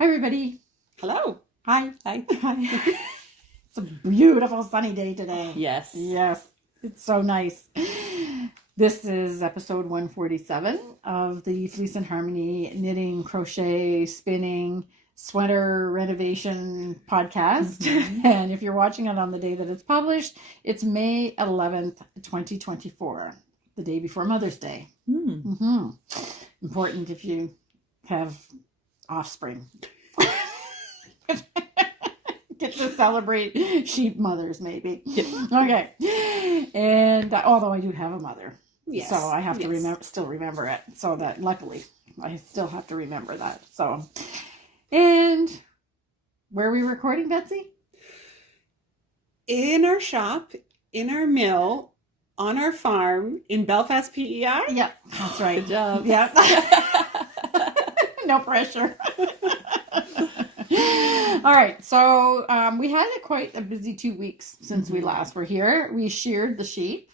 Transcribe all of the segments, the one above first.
Hi, everybody. Hello. Hi. Hi. Hi. It's a beautiful sunny day today. Yes. Yes. It's so nice. This is episode 147 of the Fleece and Harmony knitting, crochet, spinning, sweater renovation podcast. Mm-hmm. And if you're watching it on the day that it's published, it's May 11th, 2024, the day before Mother's Day. Mm-hmm. Important if you have offspring. Get to celebrate sheep mothers, maybe. Okay. And although I do have a mother, yes. So I have to still remember it. So that luckily I still have to remember that. So, and where are we recording, Betsy? In our shop, in our mill, on our farm in Belfast, PEI. Yep, that's right. Good job. Yeah. No pressure. All right, so we had quite a busy 2 weeks since we last were here. We sheared the sheep,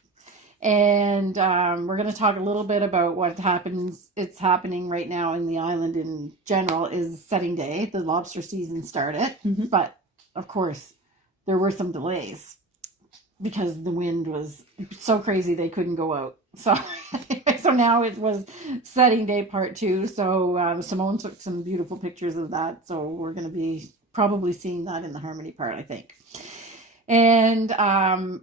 and we're going to talk a little bit about what happens. It's happening right now in the island in general is setting day. The lobster season started, but of course there were some delays because the wind was so crazy they couldn't go out. So so now it was setting day part 2. So Simone took some beautiful pictures of that. So we're going to be probably seeing that in the Harmony part, I think. And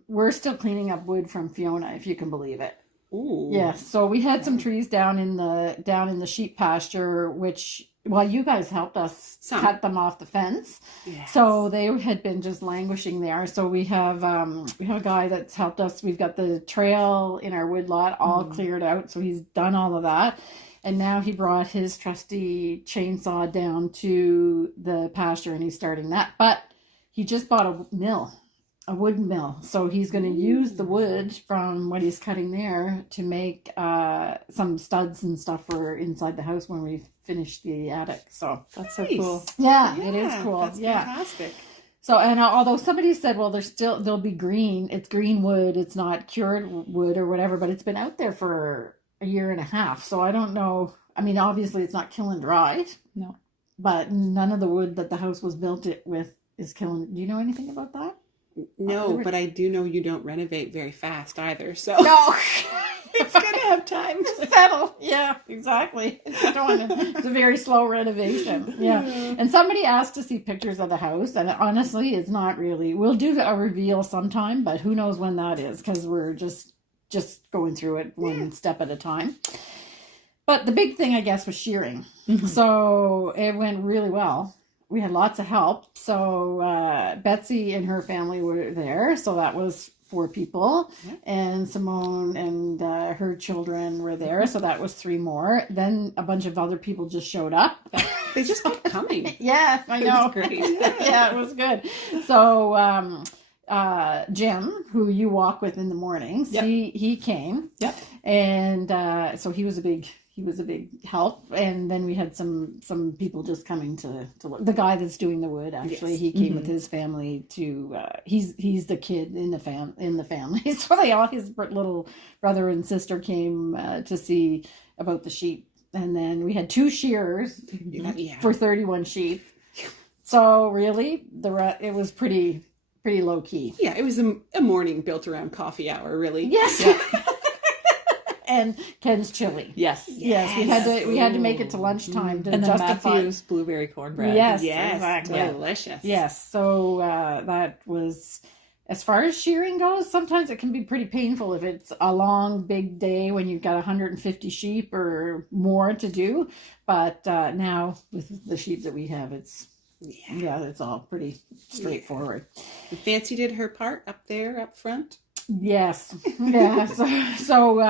we're still cleaning up wood from Fiona, if you can believe it. Ooh. Yes. So we had some trees down in the sheep pasture, which, well, you guys helped us cut them off the fence. Yes. So they had been just languishing there. So we have a guy that's helped us. We've got the trail in our wood lot all cleared out. So he's done all of that. And now he brought his trusty chainsaw down to the pasture and he's starting that. But he just bought a wood mill. So he's going to use the wood from what he's cutting there to make some studs and stuff for inside the house when we finish the attic. So that's so cool. Yeah, it is cool. That's fantastic. So, and although somebody said, well, they'll be green. It's green wood. It's not cured wood or whatever, but it's been out there for a year and a half. So I don't know. I mean, obviously it's not kiln dried. No. But none of the wood that the house was built with is kiln. Do you know anything about that? No, but I do know you don't renovate very fast either. So no. It's going to have time to settle. Yeah, exactly. It's a very slow renovation. Yeah. And somebody asked to see pictures of the house. And honestly, it's not really. We'll do a reveal sometime, but who knows when that is because we're just going through it one step at a time. But the big thing, I guess, was shearing. So it went really well. We had lots of help. So Betsy and her family were there. So that was 4 people. And Simone and her children were there. So that was 3 more. Then a bunch of other people just showed up. They just kept coming. Yeah, I know. It was great. Yeah, it was good. So Jim, who you walk with in the mornings, he came. Yep. And so he was a big help. And then we had some people just coming to look. The guy that's doing the wood, actually, he came with his family to. He's the kid in the family. So his little brother and sister came to see about the sheep. And then we had 2 shearers for 31 sheep. So really, it was pretty low key. Yeah, it was a morning built around coffee hour, really. Yes. Yeah. And Ken's chili. Yes. We had to make it to lunchtime to justify Matthew's blueberry cornbread. Yes, exactly. Delicious. Yes. So that was, as far as shearing goes, sometimes it can be pretty painful if it's a long, big day when you've got 150 sheep or more to do. But now with the sheep that we have, it's all pretty straightforward. And Fancy did her part up there, up front. Yes. Yeah. So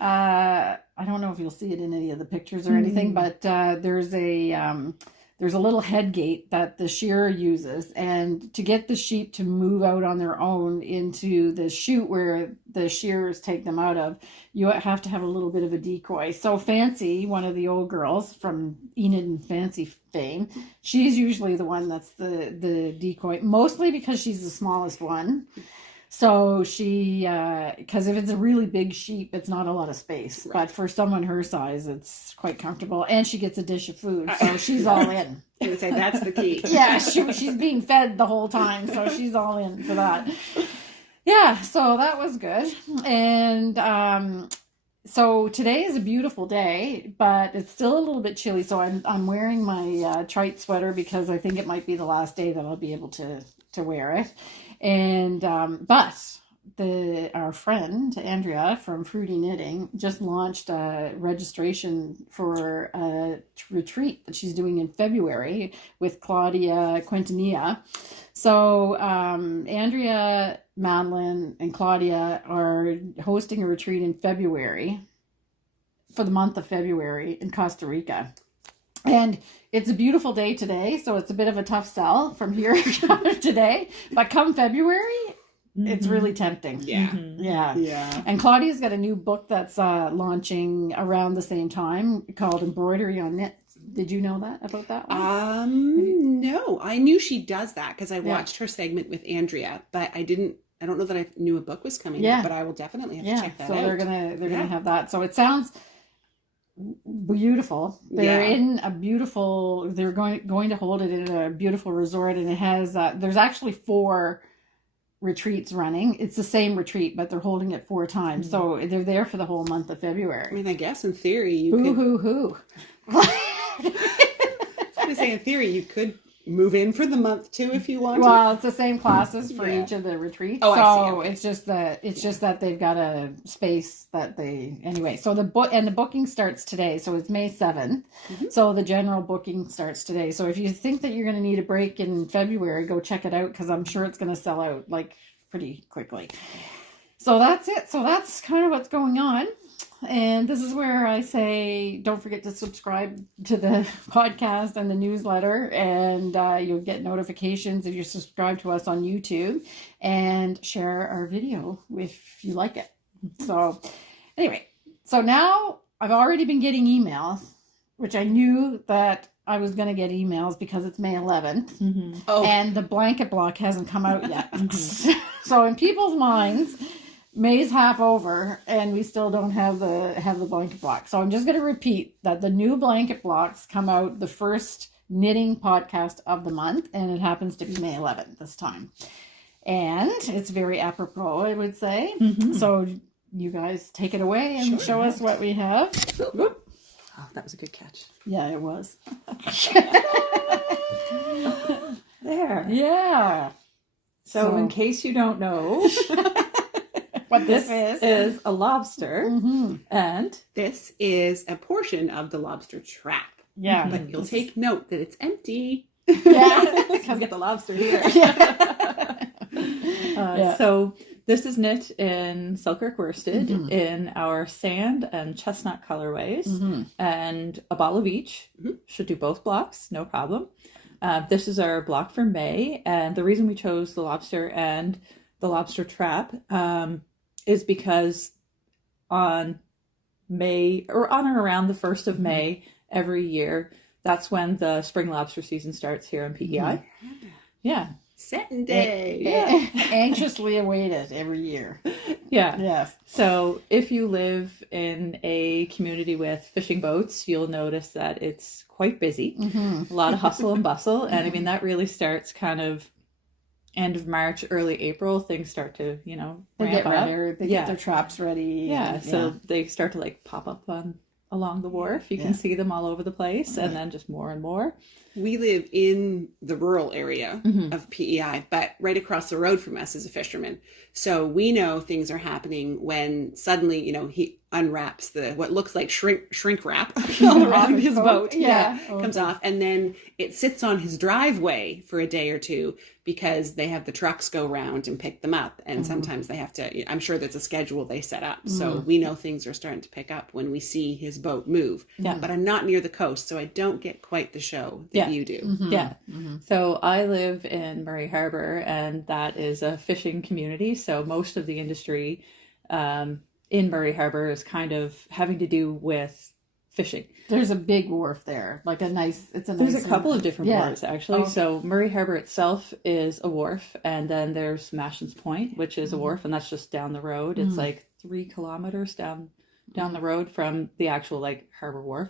I don't know if you'll see it in any of the pictures or anything, but there's a little head gate that the shearer uses, and to get the sheep to move out on their own into the chute where the shearers take them out of, you have to have a little bit of a decoy. So Fancy, one of the old girls from Enid and Fancy fame, she's usually the one that's the decoy, mostly because she's the smallest one. So she, because if it's a really big sheep, it's not a lot of space. Right. But for someone her size, it's quite comfortable. And she gets a dish of food, so she's all in. I would say that's the key. Yeah, she's being fed the whole time, so she's all in for that. Yeah, so that was good. And so today is a beautiful day, but it's still a little bit chilly. So I'm wearing my trite sweater because I think it might be the last day that I'll be able to wear it. And but our friend Andrea from Fruity Knitting just launched a registration for a retreat that she's doing in February with Claudia Quintanilla. So Andrea, Madeline, and Claudia are hosting a retreat in February, for the month of February in Costa Rica. And it's a beautiful day today, so it's a bit of a tough sell from here today. But come February, it's really tempting. Yeah. Yeah. And Claudia's got a new book that's launching around the same time called Embroidery on Knits. Did you know that about that one? No, I knew she does that because I watched her segment with Andrea, but I don't know that I knew a book was coming out, but I will definitely have to check that out. So they're gonna have that. So it sounds beautiful. They're in a beautiful. They're going to hold it in a beautiful resort, and it has. There's actually 4 retreats running. It's the same retreat, but they're holding it 4 times. So they're there for the whole month of February. I mean, I guess in theory you could. I was saying in theory you could move in for the month too if you want. Well, it's the same classes for each of the retreats. Oh, so I see. Okay. It's just that they've got a space that they anyway. So the booking starts today. So it's May 7th. So the general booking starts today. So if you think that you're going to need a break in February, go check it out because I'm sure it's going to sell out like pretty quickly. So that's it. So that's kind of what's going on. And this is where I say, don't forget to subscribe to the podcast and the newsletter, and you'll get notifications if you subscribe to us on YouTube, and share our video if you like it. So anyway, so now I've already been getting emails, which I knew that I was going to get emails because it's May 11th, and the blanket block hasn't come out yet. So in people's minds, May's half over and we still don't have the blanket block. So I'm just going to repeat that the new blanket blocks come out the first knitting podcast of the month, and it happens to be May 11th this time. And it's very apropos, I would say. So you guys take it away and show us what we have. Oh, that was a good catch. Yeah, it was. There. Yeah. So in case you don't know, what this is a lobster, and this is a portion of the lobster trap. Yeah. But you'll take note that it's empty. Yeah. because get the lobster here. Yeah. So this is knit in Selkirk worsted in our sand and chestnut colorways, and a ball of each. Should do both blocks, no problem. This is our block for May, and the reason we chose the lobster and the lobster trap is because on May, or on or around the 1st of May every year, that's when the spring lobster season starts here in PEI. Yeah. Setting day. Anxiously awaited every year. Yeah. Yes. So if you live in a community with fishing boats, you'll notice that it's quite busy. A lot of hustle and bustle. And I mean, that really starts kind of end of March, early April. Things start to, They get ramp ready. up. They get their traps ready. Yeah. So they start to like pop up along the wharf. You can see them all over the place, and then just more and more. We live in the rural area of PEI, but right across the road from us is a fisherman. So we know things are happening when suddenly, he unwraps what looks like shrink wrap all around his boat. Comes off, and then it sits on his driveway for a day or two because they have the trucks go around and pick them up, and sometimes they have to. I'm sure that's a schedule they set up, so we know things are starting to pick up when we see his boat move. But I'm not near the coast, so I don't get quite the show that you do. So I live in Murray Harbor, and that is a fishing community. So most of the industry in Murray Harbor is kind of having to do with fishing. There's a big wharf there, like it's a nice. There's a couple of different wharves actually. Okay. So Murray Harbor itself is a wharf, and then there's Mashins Point, which is a wharf, and that's just down the road. It's like 3 kilometers down the road from the actual like harbor wharf.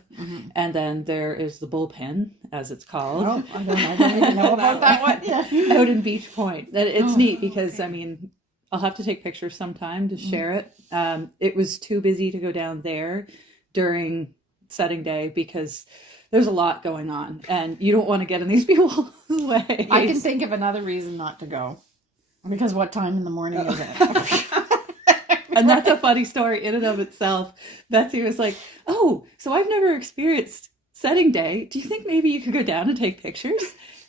And then there is the Bullpen, as it's called. Oh, I don't even know about that one. Yeah. Out in Beach Point. It's neat because, I mean, I'll have to take pictures sometime to share it. It was too busy to go down there during setting day because there's a lot going on and you don't want to get in these people's way. I can think of another reason not to go. Because what time in the morning is it? And that's a funny story in and of itself. Betsy was like, oh, so I've never experienced setting day. Do you think maybe you could go down and take pictures?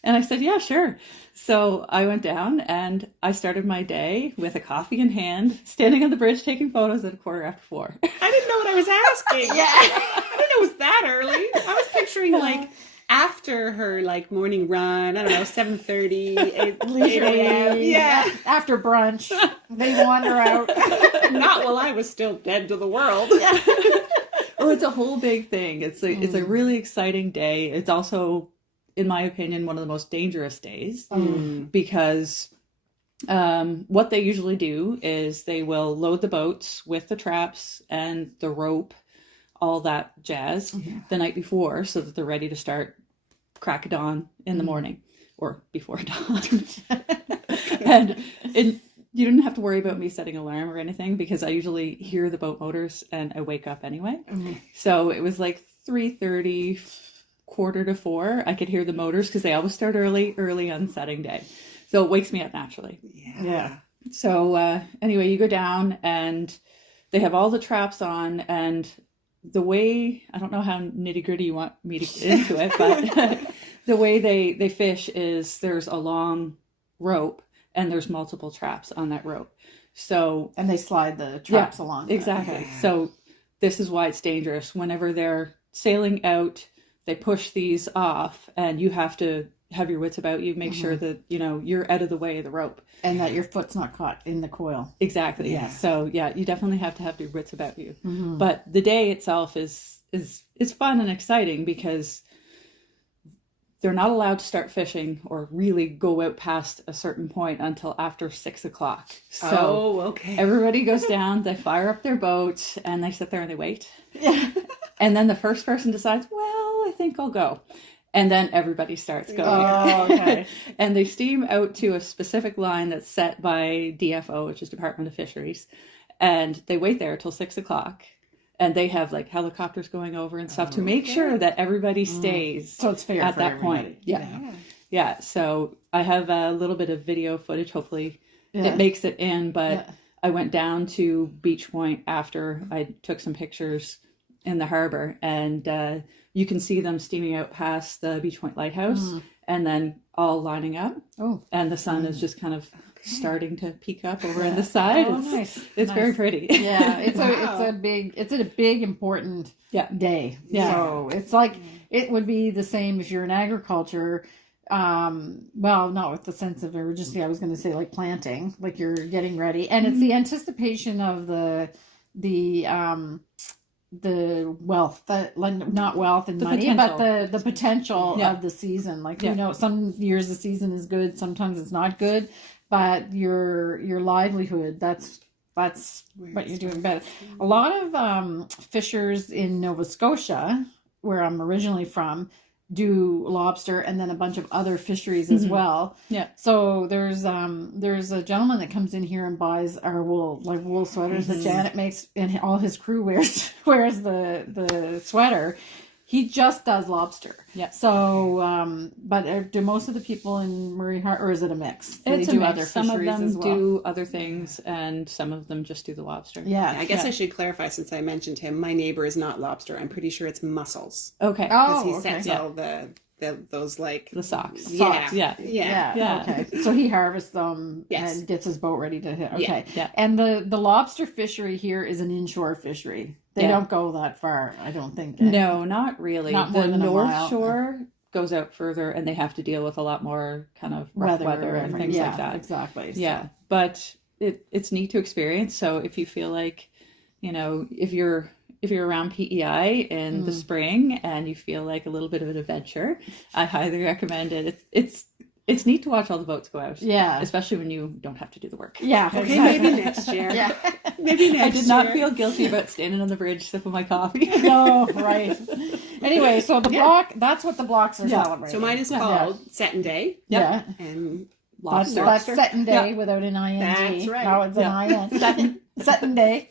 And I said, yeah, sure. So I went down and I started my day with a coffee in hand, standing on the bridge taking photos at 4:15. I didn't know what I was asking. I didn't know it was that early. I was picturing like after her like morning run, I don't know, 7:30, 8 a.m. Yeah. After brunch, they wander out. Not while I was still dead to the world. Oh, it's a whole big thing. It's a really exciting day. It's also, in my opinion, one of the most dangerous days because what they usually do is they will load the boats with the traps and the rope, all that jazz, the night before so that they're ready to start crack of dawn in the morning or before dawn. and you didn't have to worry about me setting an alarm or anything because I usually hear the boat motors and I wake up anyway. So it was like 3:30, 3:45. I could hear the motors because they always start early on setting day. So it wakes me up naturally. Yeah. So anyway, you go down and they have all the traps on, and the way, I don't know how nitty gritty you want me to get into it, but the way they fish is there's a long rope and there's multiple traps on that rope. So, and they slide the traps along. Exactly. So this is why it's dangerous. Whenever they're sailing out, they push these off and you have to have your wits about you, make sure that, you're out of the way of the rope. And that your foot's not caught in the coil. Exactly. Yeah. So you definitely have to have your wits about you. But the day itself is fun and exciting because they're not allowed to start fishing or really go out past a certain point until after 6 o'clock. So okay. Everybody goes down, they fire up their boats, and they sit there and they wait. And then the first person decides, well, I think I'll go. And then everybody starts going. Oh, okay. And they steam out to a specific line that's set by DFO, which is Department of Fisheries. And they wait there till 6 o'clock. And they have like helicopters going over and stuff to make sure that everybody stays so it's fair at for that everybody. point. Yeah. So I have a little bit of video footage. Hopefully it makes it in. But I went down to Beach Point after I took some pictures in the harbor, and you can see them steaming out past the Beach Point Lighthouse and then all lining up. Oh, and the sun is just kind of starting to peek up over on the side. It's very pretty. Yeah, it's a big important day. Yeah. So it's like it would be the same if you're in agriculture. Well, not with the sense of urgency. I was going to say like planting, like you're getting ready, and it's the anticipation of the wealth, not wealth and money, potential. but the potential of the season. Like, some years the season is good, sometimes it's not good, but your livelihood, that's what you're doing. But a lot of fishers in Nova Scotia, where I'm originally from, do lobster and then a bunch of other fisheries as well. Yeah. So there's a gentleman that comes in here and buys our wool sweaters that Janet makes, and all his crew wears the sweater. He just does lobster. Yeah. So, but do most of the people in Murray Harbor, or is it a mix? Do it's they do a mix. other Some of fisheries them as well? do other things, and some of them just do the lobster. Yeah. I guess I should clarify, since I mentioned him. My neighbor is not lobster. I'm pretty sure it's mussels. Okay. Because he sets all those like the socks. Yeah. Okay. So he harvests them and gets his boat ready to hit. Okay. Yeah. And the lobster fishery here is an inshore fishery. They don't go that far, I don't think. No, not really. Not more the than North Shore goes out further, and they have to deal with a lot more kind of rough weather and things like that. Exactly. Yeah. But it's neat to experience. So if you feel like, if you're if you're around PEI in the spring and you feel like a little bit of an adventure, I highly recommend it. It's neat to watch all the boats go out. Yeah. Especially when you don't have to do the work. Yeah. Okay, Exactly. maybe next year. Yeah. Maybe next year. I did not feel guilty about standing on the bridge sipping my coffee. No, right. Anyway, so the block, that's what the blocks are Yeah. celebrating. So mine is called Settin' Day. Yeah. And That's Lobster. setting day without an ing. That's right. No, it's Yeah. an in. Setting day.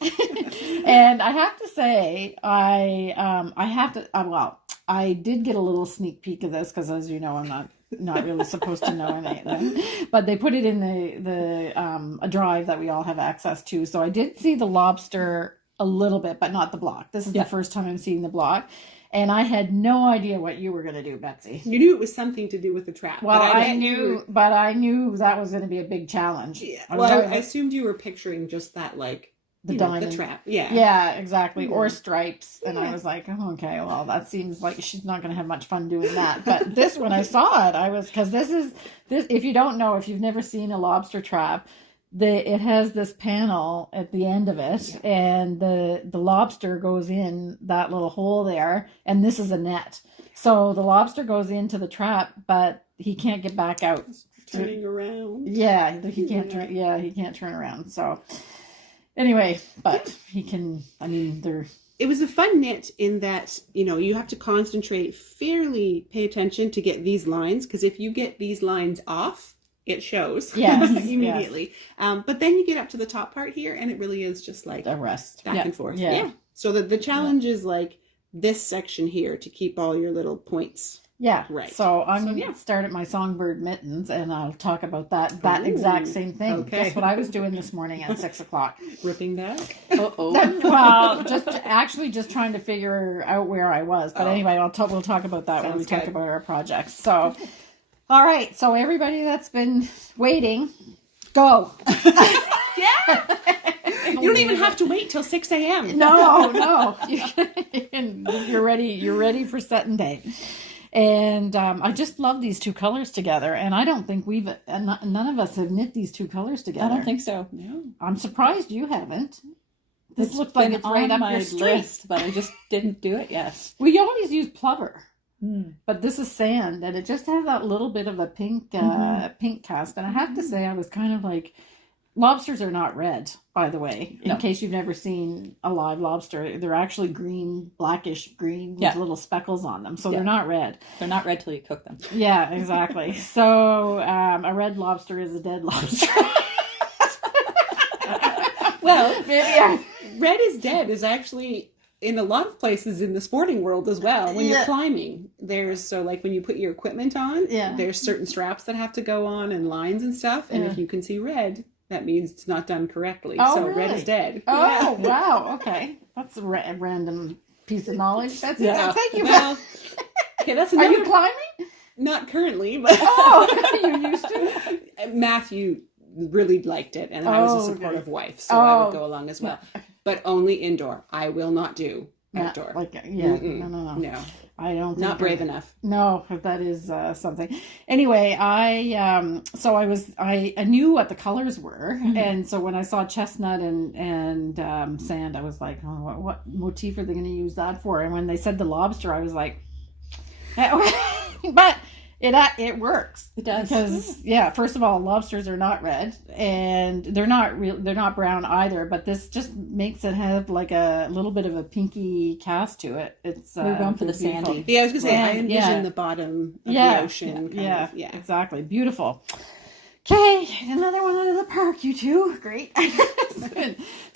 And I have to say, I did get a little sneak peek of this because, as you know, I'm not really supposed to know anything. But they put it in a drive that we all have access to. So I did see the lobster a little bit, but not the block. This is the first time I'm seeing the block. And I had no idea what you were going to do, Betsy. you knew it was something to do with the trap. Well, but I knew that was going to be a big challenge. Yeah. I assumed you were picturing just that, like, the diamond. The diamond. trap. Yeah. Yeah, exactly. Yeah. Or stripes. And I Yeah. was like, oh, okay, well, that seems like she's not going to have much fun doing that. But this, when I saw it, because this, if you don't know, if you've never seen a lobster trap, it has this panel at the end of it, and the lobster goes in that little hole there, and this is a net. So the lobster goes into the trap, but he can't get back out. Turning around. Yeah, he can't turn. Yeah, he can't turn around. So anyway, but he can. I mean, they're. It was a fun knit in that, you have to concentrate, pay attention to get these lines, because if you get these lines off, it shows immediately. Yes. But then you get up to the top part here, and it really is just like The rest. back and forth. Yeah. So the challenge is like this section here to keep all your little points. Yeah. Right. So I'm going to start at my Songbird Mittens, and I'll talk about that exact same thing. Okay. That's what I was doing this morning at 6:00. Ripping back. Well, just trying to figure out where I was. But anyway, we'll talk about that when we talk good. about our projects. So, all right. So everybody that's been waiting, go. Yeah. You don't even have to wait till 6 a.m. No. You're ready. You're ready for setting day. And I just love these two colors together. And I don't think none of us have knit these two colors together. I don't think so. No. I'm surprised you haven't. This looks been like it's right on up my your street. list, but I just didn't do it yet. We always use plover, Mm. but this is sand, and it just has that little bit of a pink pink cast. And I have to say, I was kind of like, lobsters are not red, by the way. In case you've never seen a live lobster, they're actually green, blackish green with little speckles on them. So they're not red. They're not red till you cook them. Yeah, exactly. So a red lobster is a dead lobster. Well, Maybe red is dead is actually in a lot of places in the sporting world as well. When you're climbing, like when you put your equipment on, there's certain straps that have to go on and lines and stuff. And if you can see red, that means it's not done correctly. So really? red is dead. Oh, wow. Okay. That's a random piece of knowledge. That's Thank you. Well, okay, that's Are another. you climbing? Not currently, but You used to? Matthew really liked it, and I was a supportive wife, so I would go along as well. But only indoor. I will not do outdoor. No. I don't think Not brave enough. No, that is something. Anyway, I knew what the colors were, and so when I saw chestnut and sand, I was like, oh, what motif are they going to use that for? And when they said the lobster, I was like, but it works. It does. Because first of all, lobsters are not red, and they're not brown either, but this just makes it have like a little bit of a pinky cast to it. It's we're going for the beautiful. sandy. Yeah, I was gonna say I envision the bottom of the ocean. Yeah, exactly. Beautiful. Okay, another one out of the park, you two. Great.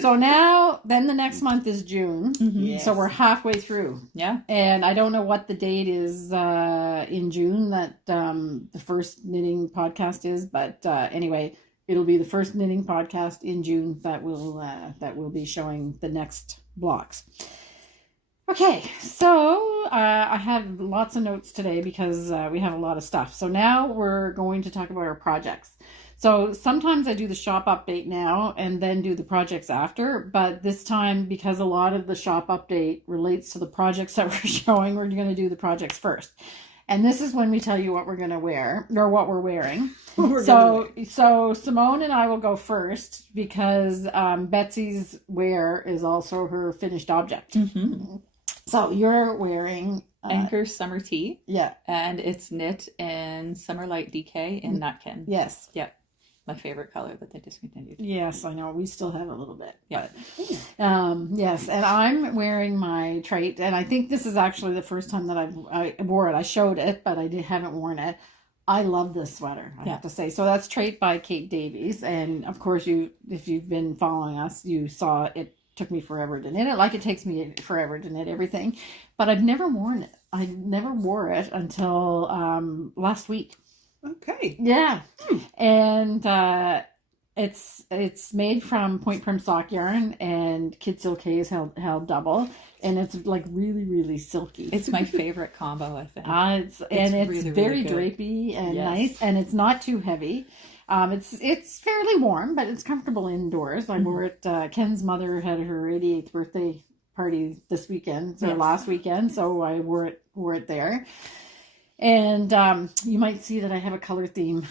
So now, then the next month is June. Yes. So we're halfway through. Yeah. And I don't know what the date is in June that the first knitting podcast is, but anyway, it'll be the first knitting podcast in June that will be showing the next blocks. Okay, so I have lots of notes today because we have a lot of stuff. So now we're going to talk about our projects. So sometimes I do the shop update now and then do the projects after, but this time, because a lot of the shop update relates to the projects that we're showing, we're going to do the projects first. And this is when we tell you what we're going to wear or what we're wearing. So Simone and I will go first because Betsy's wear is also her finished object. Mm-hmm. So you're wearing Anchor Summer Tea. Yeah. And it's knit in Summer Light DK in Nutkin. Yes. Yep. My favorite color that they discontinued. Yes, I know. We still have a little bit. Yeah. Yes, and I'm wearing my trait, and I think this is actually the first time that I wore it. I showed it, but I haven't worn it. I love this sweater, I have to say. So that's Trait by Kate Davies, and of course, if you've been following us, you saw it took me forever to knit it, like it takes me forever to knit everything. But I've never worn it. I never wore it until last week. Okay. Yeah. And it's made from point prim sock yarn, and Kid Silke is held double, and it's like really, really silky. It's my favorite combo, I think. It's really, very really drapey and nice, and it's not too heavy. It's fairly warm, but it's comfortable indoors. I wore it. Ken's mother had her 88th birthday party this weekend, so last weekend, so I wore it there. And you might see that I have a color theme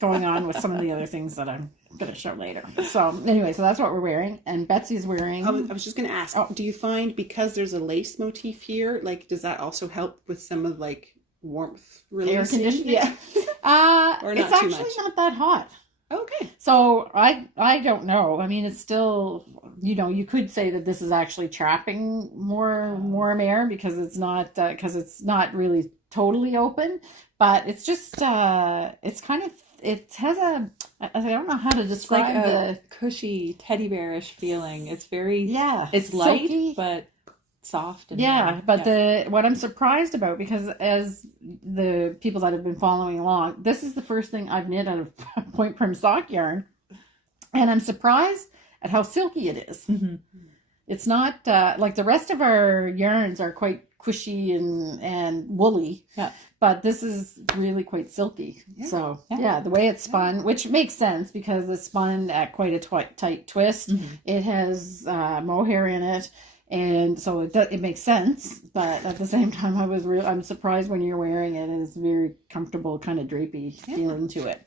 going on with some of the other things that I'm going to show later. So anyway, so that's what we're wearing. And Betsy's wearing... I was just going to ask, do you find because there's a lace motif here, like, does that also help with some of, like, warmth releasing? Air conditioning? Yeah. Or not it's too actually much? not that hot. Okay. So I don't know. I mean, it's still, you could say that this is actually trapping more warm air because it's not really totally open, but it's just it's kind of, it has I don't know how to describe like the cushy teddy bearish feeling. It's very it's light silky, but soft and what I'm surprised about, because as the people that have been following along, this is the first thing I've knit out of point prim sock yarn, and I'm surprised at how silky it is. Mm-hmm. It's not like the rest of our yarns are quite cushy and woolly, but this is really quite silky. So the way it's spun, which makes sense because it's spun at quite a tight twist. It has mohair in it, and so it makes sense. But at the same time, I'm surprised when you're wearing it. It's very comfortable, kind of drapey feeling to it.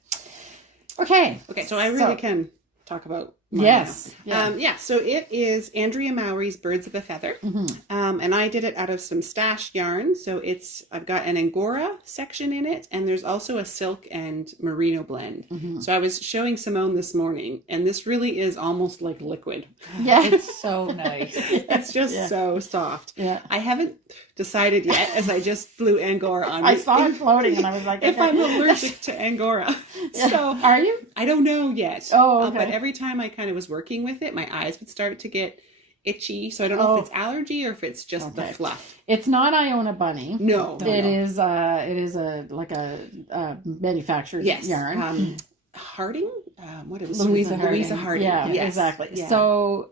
Okay, so I really can talk about mine now. So it is Andrea Mowry's Birds of a Feather, and I did it out of some stash yarn. So I've got an Angora section in it, and there's also a silk and merino blend. So I was showing Simone this morning, and this really is almost like liquid. It's so nice. It's just so soft. I haven't decided yet, as I just flew Angora on. I saw it floating, and I was like, if I'm allergic to Angora. So are you? I don't know yet. Oh, okay. But every time I kind of was working with it, my eyes would start to get itchy. So I don't know if it's allergy or if it's just the fluff. It's not Iona Bunny. No. It is a manufactured yarn. Harding? What is it? Louisa Harding. Yeah, exactly. Yeah. So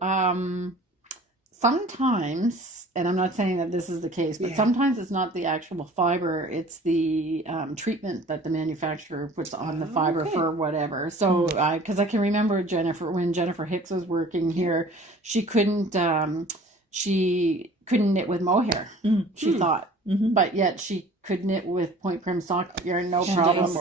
sometimes, and I'm not saying that this is the case, but sometimes it's not the actual fiber, it's the treatment that the manufacturer puts on the fiber for whatever. So because I can remember when Jennifer Hicks was working here, she couldn't knit with mohair, she thought, but yet she could knit with point prim sock yarn no problem,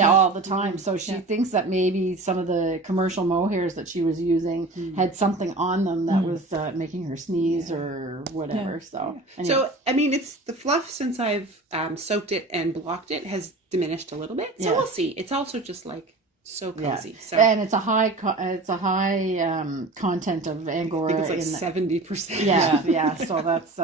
all the time. So she thinks that maybe some of the commercial mohairs that she was using had something on them that was making her sneeze or whatever. So anyway. So I mean, it's the fluff since I've soaked it and blocked it has diminished a little bit. So we'll see. It's also just like so cozy. So and it's a high content of Angora. I think it's like 70%. Yeah. So that's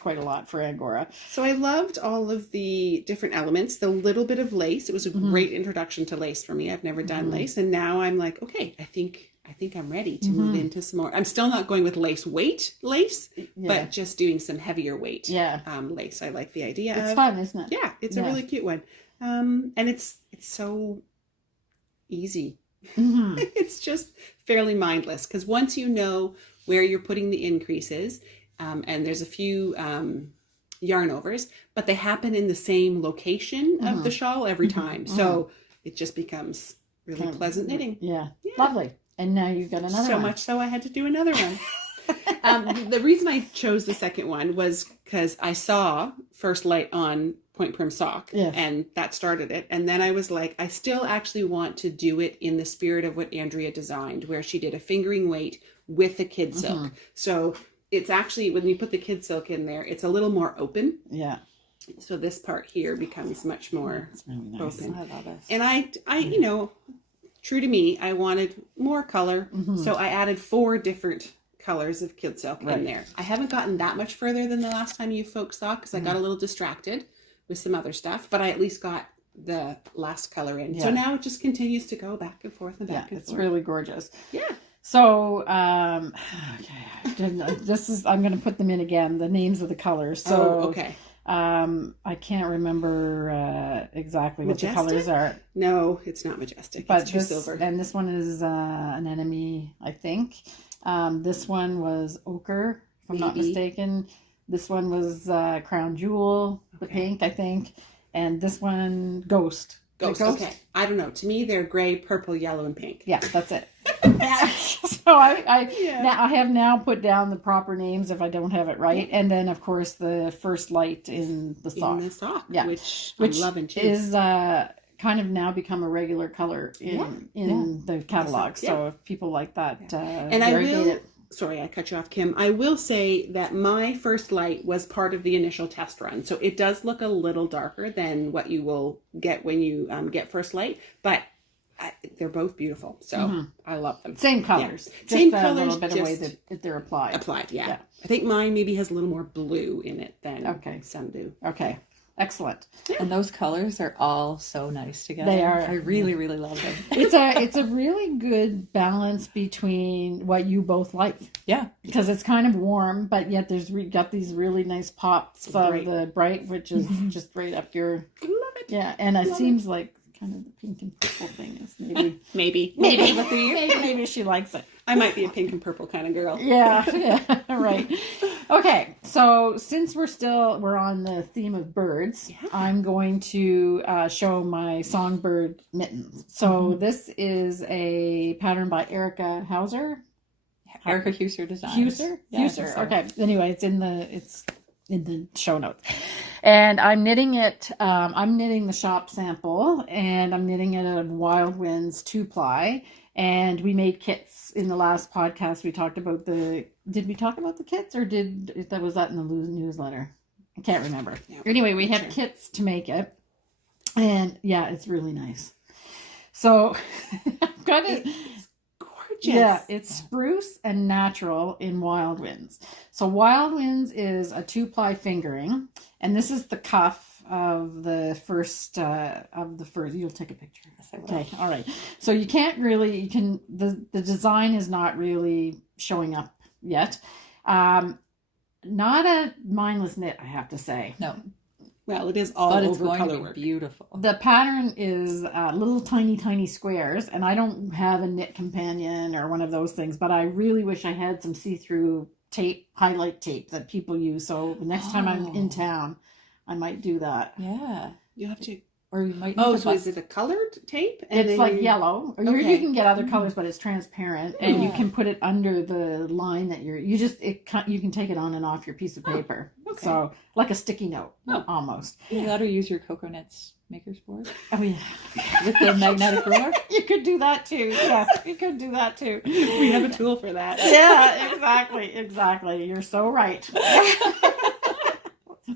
quite a lot for Angora. So I loved all of the different elements. The little bit of lace. It was a great introduction to lace for me. I've never done lace, and now I'm like, okay, I think I'm ready to move into some more. I'm still not going with lace, but just doing some heavier weight lace. I like the idea. It's fun, isn't it? Yeah, it's a really cute one. And it's so easy. It's just fairly mindless, because once you know where you're putting the increases, and there's a few yarn overs, but they happen in the same location of the shawl every time. So it just becomes really pleasant knitting. Yeah. Lovely. And now you've got another one. So much so I had to do another one. The reason I chose the second one was because I saw first light on point prim sock, Yes. and that started it. And then I was like, I still actually want to do it in the spirit of what Andrea designed, where she did a fingering weight with the kid silk. So it's actually, when you put the kid silk in there, it's a little more open. Yeah. So this part here becomes much more Really nice. open. I love it. And I, you know, true to me, I wanted more color. So I added 4 different colors of kid silk in there. I haven't gotten that much further than the last time you folks saw, because I got a little distracted with some other stuff, but I at least got the last color in. So now it just continues to go back and forth and back and It's forth. really gorgeous. Yeah. So, okay, this is, I'm going to put them in again, the names of the colors. So, okay. I can't remember exactly what the colors are. No, it's not majestic. But it's true silver. And this one is an enemy, I think. This one was ochre, if I'm not mistaken. This one was crown jewel, the pink, I think. And this one, ghost. Ghost. Okay. I don't know. To me, they're gray, purple, yellow, and pink. Yeah, that's it. So now I have now put down the proper names if I don't have it right, and then of course the first light in the sock. In the sock, yeah, which I'm loving too. Is kind of now become a regular color in the catalog. So if people like that, and I will. Sorry, I cut you off, Kim. I will say that my first light was part of the initial test run, so it does look a little darker than what you will get when you get first light, but they're both beautiful, so I love them. Same colors, just same colors, a little bit of way that they're applied. Yeah. I think mine maybe has a little more blue in it than some do. Okay, excellent. And those colors are all so nice together. They are. I really, really love them. It's a really good balance between what you both like. Yeah, because it's kind of warm, but yet got these really nice pops of the bright, which is just right up your. I love it. Yeah, and it seems like kind of the pink and purple thing is maybe maybe she likes it. I might be a pink and purple kind of girl. Yeah, right. Okay, so since we're on the theme of birds, I'm going to show my Songbird Mittens. So this is a pattern by Erica Hauser. Erica Hauser designs. Hauser. Okay. Anyway, it's in the show notes. And I'm knitting it, I'm knitting the shop sample, and I'm knitting it at Wild Winds 2-ply. And we made kits in the last podcast. We talked about did we talk about the kits, or was that in the newsletter? I can't remember. Yeah, anyway, we have kits to make it. And yeah, it's really nice. So I've got it. Yeah, it's spruce and natural in Wild Winds. So Wild Winds is a 2-ply fingering, and this is the cuff of the first. You'll take a picture. Okay, all right. So you can't really. The design is not really showing up yet. Not a mindless knit, I have to say. No. Well, it is all over color work. Beautiful. The pattern is little tiny squares, and I don't have a knit companion or one of those things, but I really wish I had some see-through tape, highlight tape that people use. So the next time I'm in town, I might do that. Yeah. You'll have to. Or you might. So is it a colored tape? And it's like yellow. Or you can get other colors, but it's transparent, and you can put it under the line that you can take it on and off your piece of paper. Okay. So like a sticky note, almost. You let her use your Cocoa Knits maker's board. Oh yeah, with the magnetic ruler. You could do that too. Yes, you could do that too. We have a tool for that. Yeah, exactly. You're so right.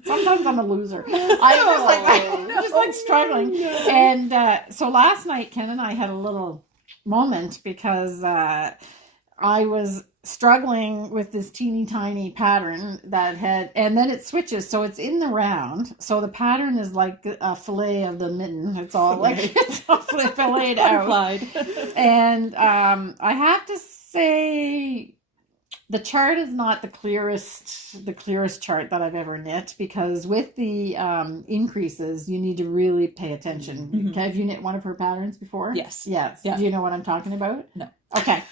Sometimes I'm a loser. I'm just struggling. No. And so last night, Ken and I had a little moment because I was struggling with this teeny tiny pattern and then it switches. So it's in the round. So the pattern is like a fillet of the mitten. It's all filleted out. And I have to say, the chart is not the clearest chart that I've ever knit, because with the increases, you need to really pay attention. Mm-hmm. Have you knit one of her patterns before? Yes. Yeah. Do you know what I'm talking about? No. Okay.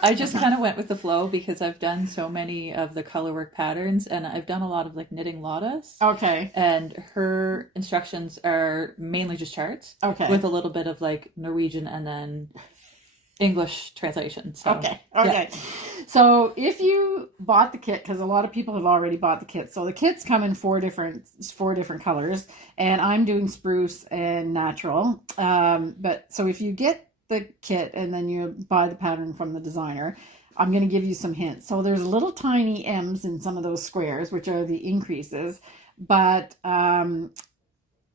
I just kind of went with the flow because I've done so many of the colorwork patterns, and I've done a lot of like knitting Lotta's. Okay. And her instructions are mainly just charts. Okay. With a little bit of like Norwegian and then English translation. So. Okay. So if you bought the kit, because a lot of people have already bought the kit, so the kits come in four different colors, and I'm doing spruce and natural. But so if you get the kit and then you buy the pattern from the designer, I'm going to give you some hints. So there's little tiny M's in some of those squares, which are the increases, but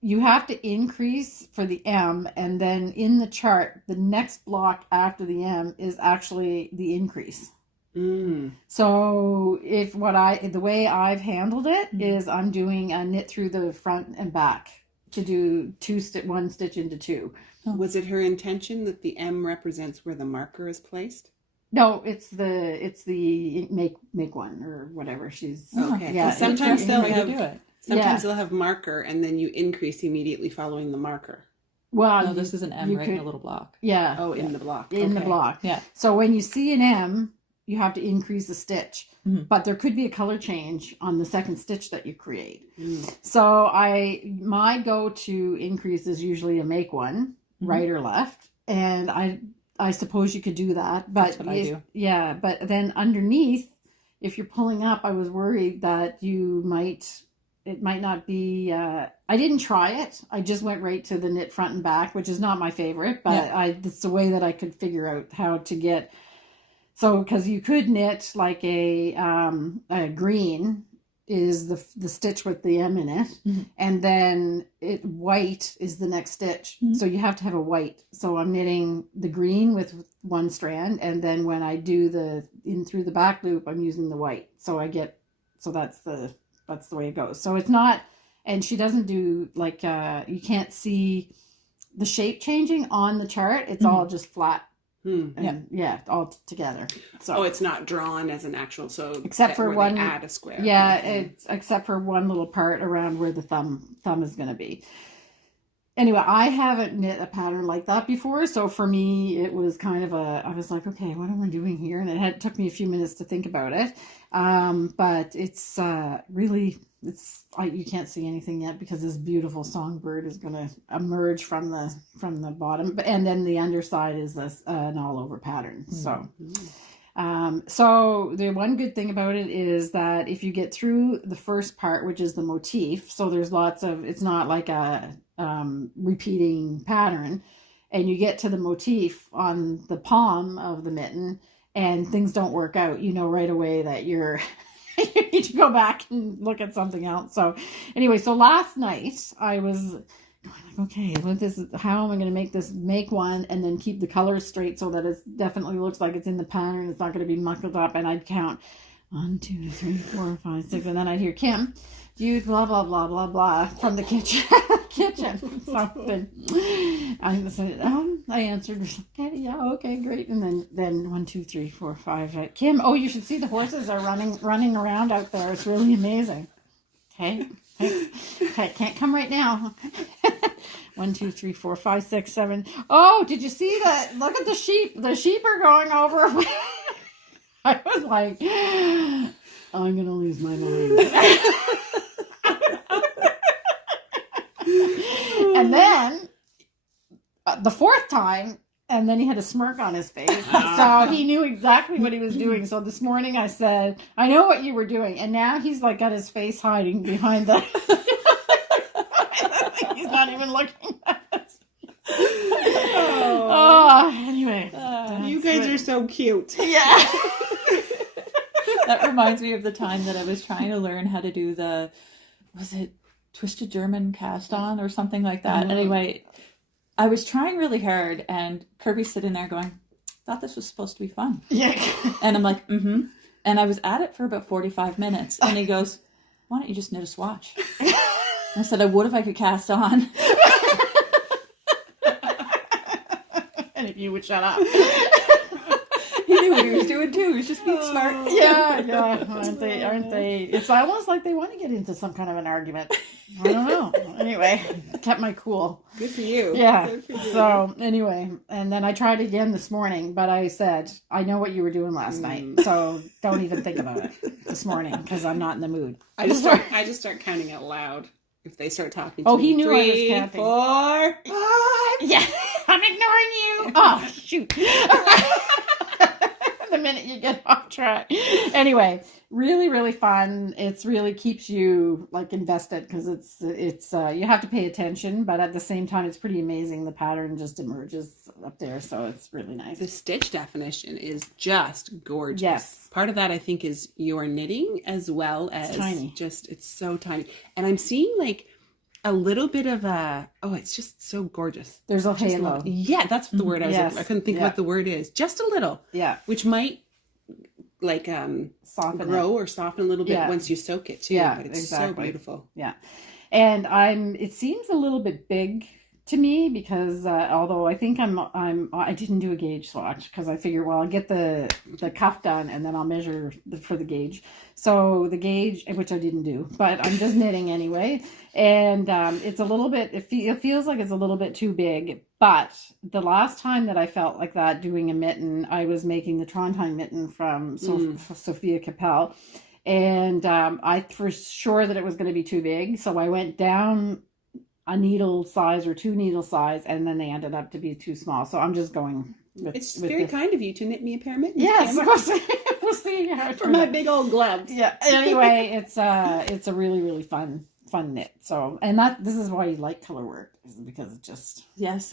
you have to increase for the M, and then in the chart, the next block after the M is actually the increase. So the way I've handled it is I'm doing a knit through the front and back to do one stitch into two. Was it her intention that the M represents where the marker is placed? No, it's the make one or whatever she's. Okay. Yeah. Sometimes they'll have. Do it. Sometimes they'll have marker, and then you increase immediately following the marker. Well, no, this is an M in a little block. Yeah. Oh, in the block. In the block. Yeah. So when you see an M, you have to increase a stitch, but there could be a color change on the second stitch that you create. So my go-to increase is usually a make one, right or left, and I suppose you could do that. But that's what I do. Yeah, but then underneath, if you're pulling up, I was worried that it might not be, I didn't try it. I just went right to the knit front and back, which is not my favorite, but it's the way that I could figure out how to get, so, because you could knit like a green is the stitch with the M in it, and then white is the next stitch. So you have to have a white. So I'm knitting the green with one strand, and then when I do in through the back loop, I'm using the white. So that's the way it goes. So it's not, and she doesn't do like, you can't see the shape changing on the chart. It's all just flat. All together. So it's not drawn as an actual, except for one, add a square. Yeah, it's except for one little part around where the thumb is going to be. Anyway, I haven't knit a pattern like that before, so for me it was kind of I was like, okay, what am I doing here? And it took me a few minutes to think about it. But it's really, you can't see anything yet because this beautiful songbird is going to emerge from the bottom, and then the underside is this an all over pattern. So the one good thing about it is that if you get through the first part, which is the motif, so there's lots of, it's not like a repeating pattern, and you get to the motif on the palm of the mitten and things don't work out, right away that you need to go back and look at something else. So anyway, so last night I was going like, okay, how am I going to make one and then keep the colors straight so that it definitely looks like it's in the pattern. It's not going to be muckled up. And I'd count 1, 2, 3, 4, 5, 6, and then I'd hear, Kim, do you blah blah blah blah blah from the kitchen. So then I answered, okay, yeah, okay, great. And then 1, 2, 3, 4, 5. Kim, you should see the horses are running around out there. It's really amazing. Okay, can't come right now. 1, 2, 3, 4, 5, 6, 7. Oh, did you see that? Look at the sheep. The sheep are going over. I was like, I'm gonna lose my mind. And then the fourth time, and then he had a smirk on his face. So he knew exactly what he was doing. So this morning I said, I know what you were doing. And now he's like got his face hiding behind the... He's not even looking at us. Anyway. You guys are so cute. Yeah. That reminds me of the time that I was trying to learn how to do was it Twisted German cast on or something like that? Anyway, I was trying really hard, and Kirby's sitting there going, thought this was supposed to be fun. Yeah. And I'm like, And I was at it for about 45 minutes, and he goes, why don't you just knit a swatch? And I said, I would if I could cast on. And if you would shut up. He knew what he was doing too. He was just being smart. Yeah. Aren't they? It's almost like they want to get into some kind of an argument. I don't know. Anyway, kept my cool. Good for you. Yeah. Good for you. So anyway, and then I tried again this morning, but I said, I know what you were doing last night, so don't even think about it this morning because I'm not in the mood. I just start counting out loud if they start talking to me. Oh, he knew 3, I was counting. 4, 5. Yeah. I'm ignoring you. Oh, shoot. The minute you get off track. Anyway, really, really fun. It's really keeps you like invested because it's you have to pay attention, but at the same time, it's pretty amazing. The pattern just emerges up there, so it's really nice. The stitch definition is just gorgeous. Yes. Part of that, I think, is your knitting as well as It's tiny. It's so tiny. And I'm seeing like a little bit of it's just so gorgeous. There's a Just halo. love it. Yeah, that's the word I was Yes. I couldn't think of what the word is. Just a little. Yeah. Which might like Soften grow it. or soften a little bit Yeah. once you soak it too. Yeah, But it's exactly. so beautiful. Yeah. And it seems a little bit big to me because although I think I didn't do a gauge swatch because I figured, well, I'll get the cuff done and then I'll measure for the gauge. So the gauge, which I didn't do, but I'm just knitting anyway. And it's a little bit, it feels like it's a little bit too big. But the last time that I felt like that doing a mitten, I was making the Trondheim mitten from Sophia Capel. And I for sure that it was going to be too big. So I went down a needle size or 2 needle size, and then they ended up to be too small. So I'm just going with It's very kind of you to knit me a pair of mittens. Yes, Kim. we'll see how it For turns my out. big old gloves. Yeah. Anyway, it's a really, really fun knit. So, and this is why you like color work, is because it just Yes,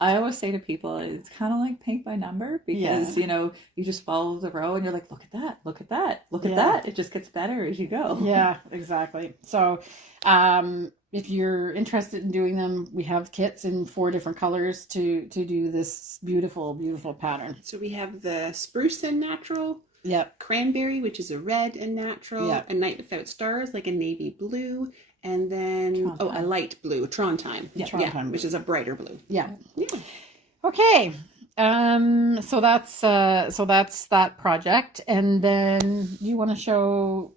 I always say to people, it's kind of like paint by number because, you just follow the row and you're like, look at that, look at that, look at that. It just gets better as you go. Yeah, exactly. So, if you're interested in doing them, we have kits in 4 different colors to do this beautiful, beautiful pattern. So we have the spruce and natural, Yep. cranberry, which is a red and natural, Yep. a night without stars, like a navy blue, and then a light blue, Trondheim, Trondheim which is a brighter blue. Yeah. Yeah. Okay. So that's that project, and then you want to show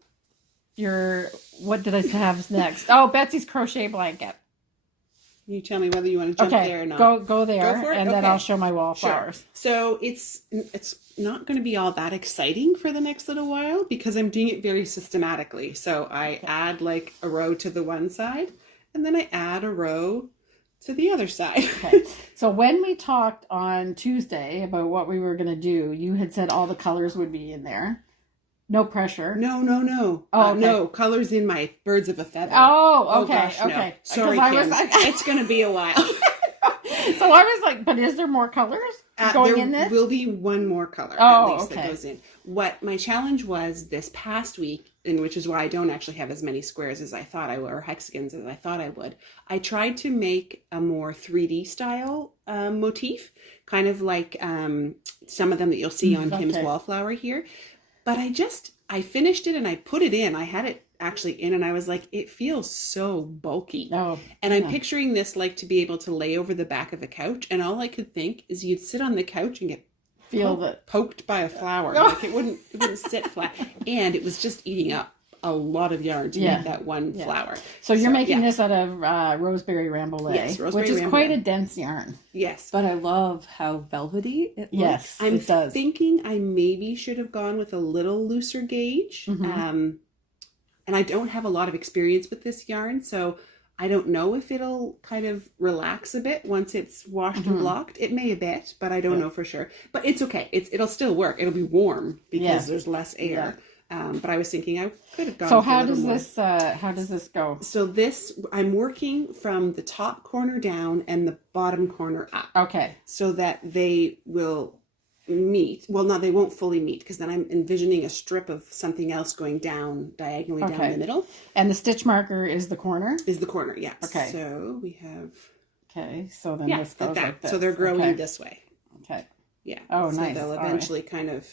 what did I have next? Oh, Betsy's crochet blanket. You tell me whether you want to jump there or not. Go there, Go for it? and then Okay. I'll show my wallflowers. Sure. So it's not going to be all that exciting for the next little while because I'm doing it very systematically. So I add like a row to the one side, and then I add a row to the other side. Okay. So when we talked on Tuesday about what we were going to do, you had said all the colors would be in there. No pressure. No. Oh, okay. No, colors in my birds of a feather. Oh, okay, gosh, no. okay. Sorry, Because I Kim. was like- It's going to be a while. So I was like, but is there more colors going in this? There will be one more color Oh, at least okay. that goes in. What my challenge was this past week, and which is why I don't actually have as many squares as I thought I would, or hexagons as I thought I would. I tried to make a more 3D style motif, kind of like some of them that you'll see on Kim's Okay. Wallflower here. But I finished it and I put it in. I had it actually in and I was like, it feels so bulky. Oh, And I'm picturing this like to be able to lay over the back of a couch. And all I could think is you'd sit on the couch and get poked by a flower. Like it wouldn't sit flat. And it was just eating up a lot of yarn to make that one flower. So you're making this out of Roseberry Rambouillet, Yes, Roseberry which is Rambouillet. quite a dense yarn. Yes. But I love how velvety it looks. Yes, I'm it does. thinking I maybe should have gone with a little looser gauge. Mm-hmm. And I don't have a lot of experience with this yarn, so I don't know if it'll kind of relax a bit once it's washed and blocked. It may a bit, but I don't know for sure. But it's okay. It'll still work. It'll be warm because there's less air. But I was thinking I could have gone. So with a how little does more. how does this go? So this, I'm working from the top corner down and the bottom corner up. Okay. So that they will meet. Well, no, they won't fully meet because then I'm envisioning a strip of something else going down diagonally down the middle. And the stitch marker is the corner? Is the corner, yes. Okay. So we have... Okay, so then this like goes that. like this. So they're growing Okay. this way. Okay. Yeah. Oh, so nice. they'll All right. eventually kind of...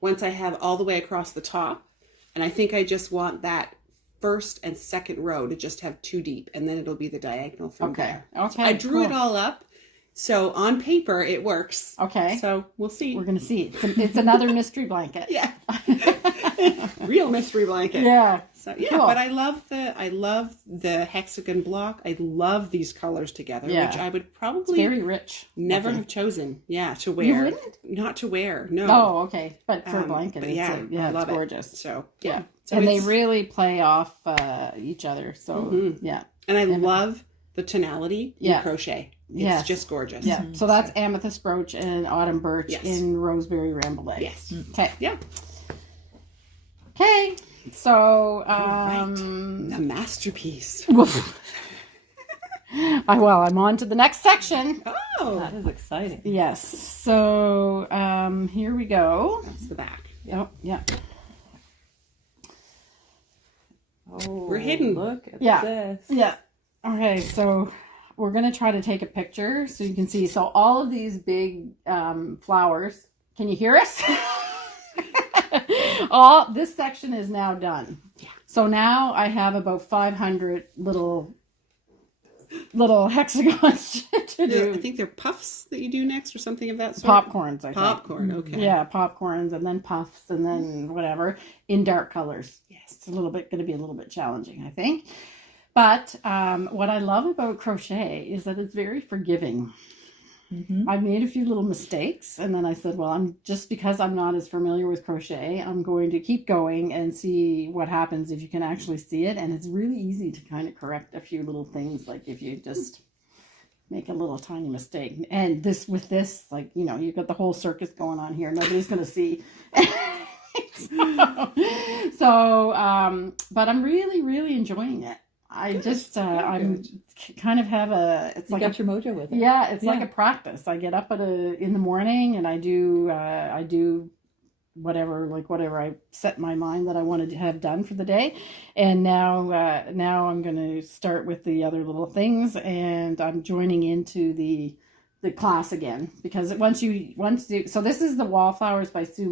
Once I have all the way across the top, and I think I just want that first and second row to just have 2 deep, and then it'll be the diagonal from there. Okay. So I drew it cool. all up. So on paper, it works. Okay. So we'll see. We're going to see. It's another mystery blanket. Yeah. Real mystery blanket. Yeah. So yeah, Cool. but I love the hexagon block. I love these colors together, Yeah. which I would It's probably very rich. never looking. have chosen. Yeah, to wear. You wouldn't? Not to wear. No. Oh, okay. But for a blanket, but it's, yeah, I it's love it. gorgeous. So Yeah. So and they it's- really play off each other. So, yeah. And I love the tonality in crochet. It's just gorgeous. Yeah. So that's amethyst brooch and autumn birch in roseberry rambouillet. Yes. Okay. Yeah. Okay. So the masterpiece. Well, I'm on to the next section. Oh, That is exciting. Yes. So here we go. that's the back. Yep. Yeah. Oh, We're hidden. Look at Yeah. this. Yeah. Okay. So we're gonna try to take a picture so you can see. So all of these big flowers. Can you hear us? All this section is now done. Yeah. So now I have about 500 little hexagons to do. I think they're puffs that you do next or something of that sort. Popcorns, I think. Popcorn, okay. Yeah, popcorns and then puffs and then whatever in dark colors. Yes. It's going to be a little bit challenging, I think. But what I love about crochet is that it's very forgiving. Mm-hmm. I made a few little mistakes and then I said, well, because I'm not as familiar with crochet, I'm going to keep going and see what happens if you can actually see it. And it's really easy to kind of correct a few little things, like if you just make a little tiny mistake. And with this, like, you know, you've got the whole circus going on here. Nobody's going to see. But I'm really, really enjoying it. I just, I'm kind of have it's like got your mojo with it. Yeah, it's like a practice. I get up in the morning and I do whatever I set my mind that I wanted to have done for the day. And now I'm going to start with the other little things, and I'm joining into the class again, because so this is the Wallflowers by Sue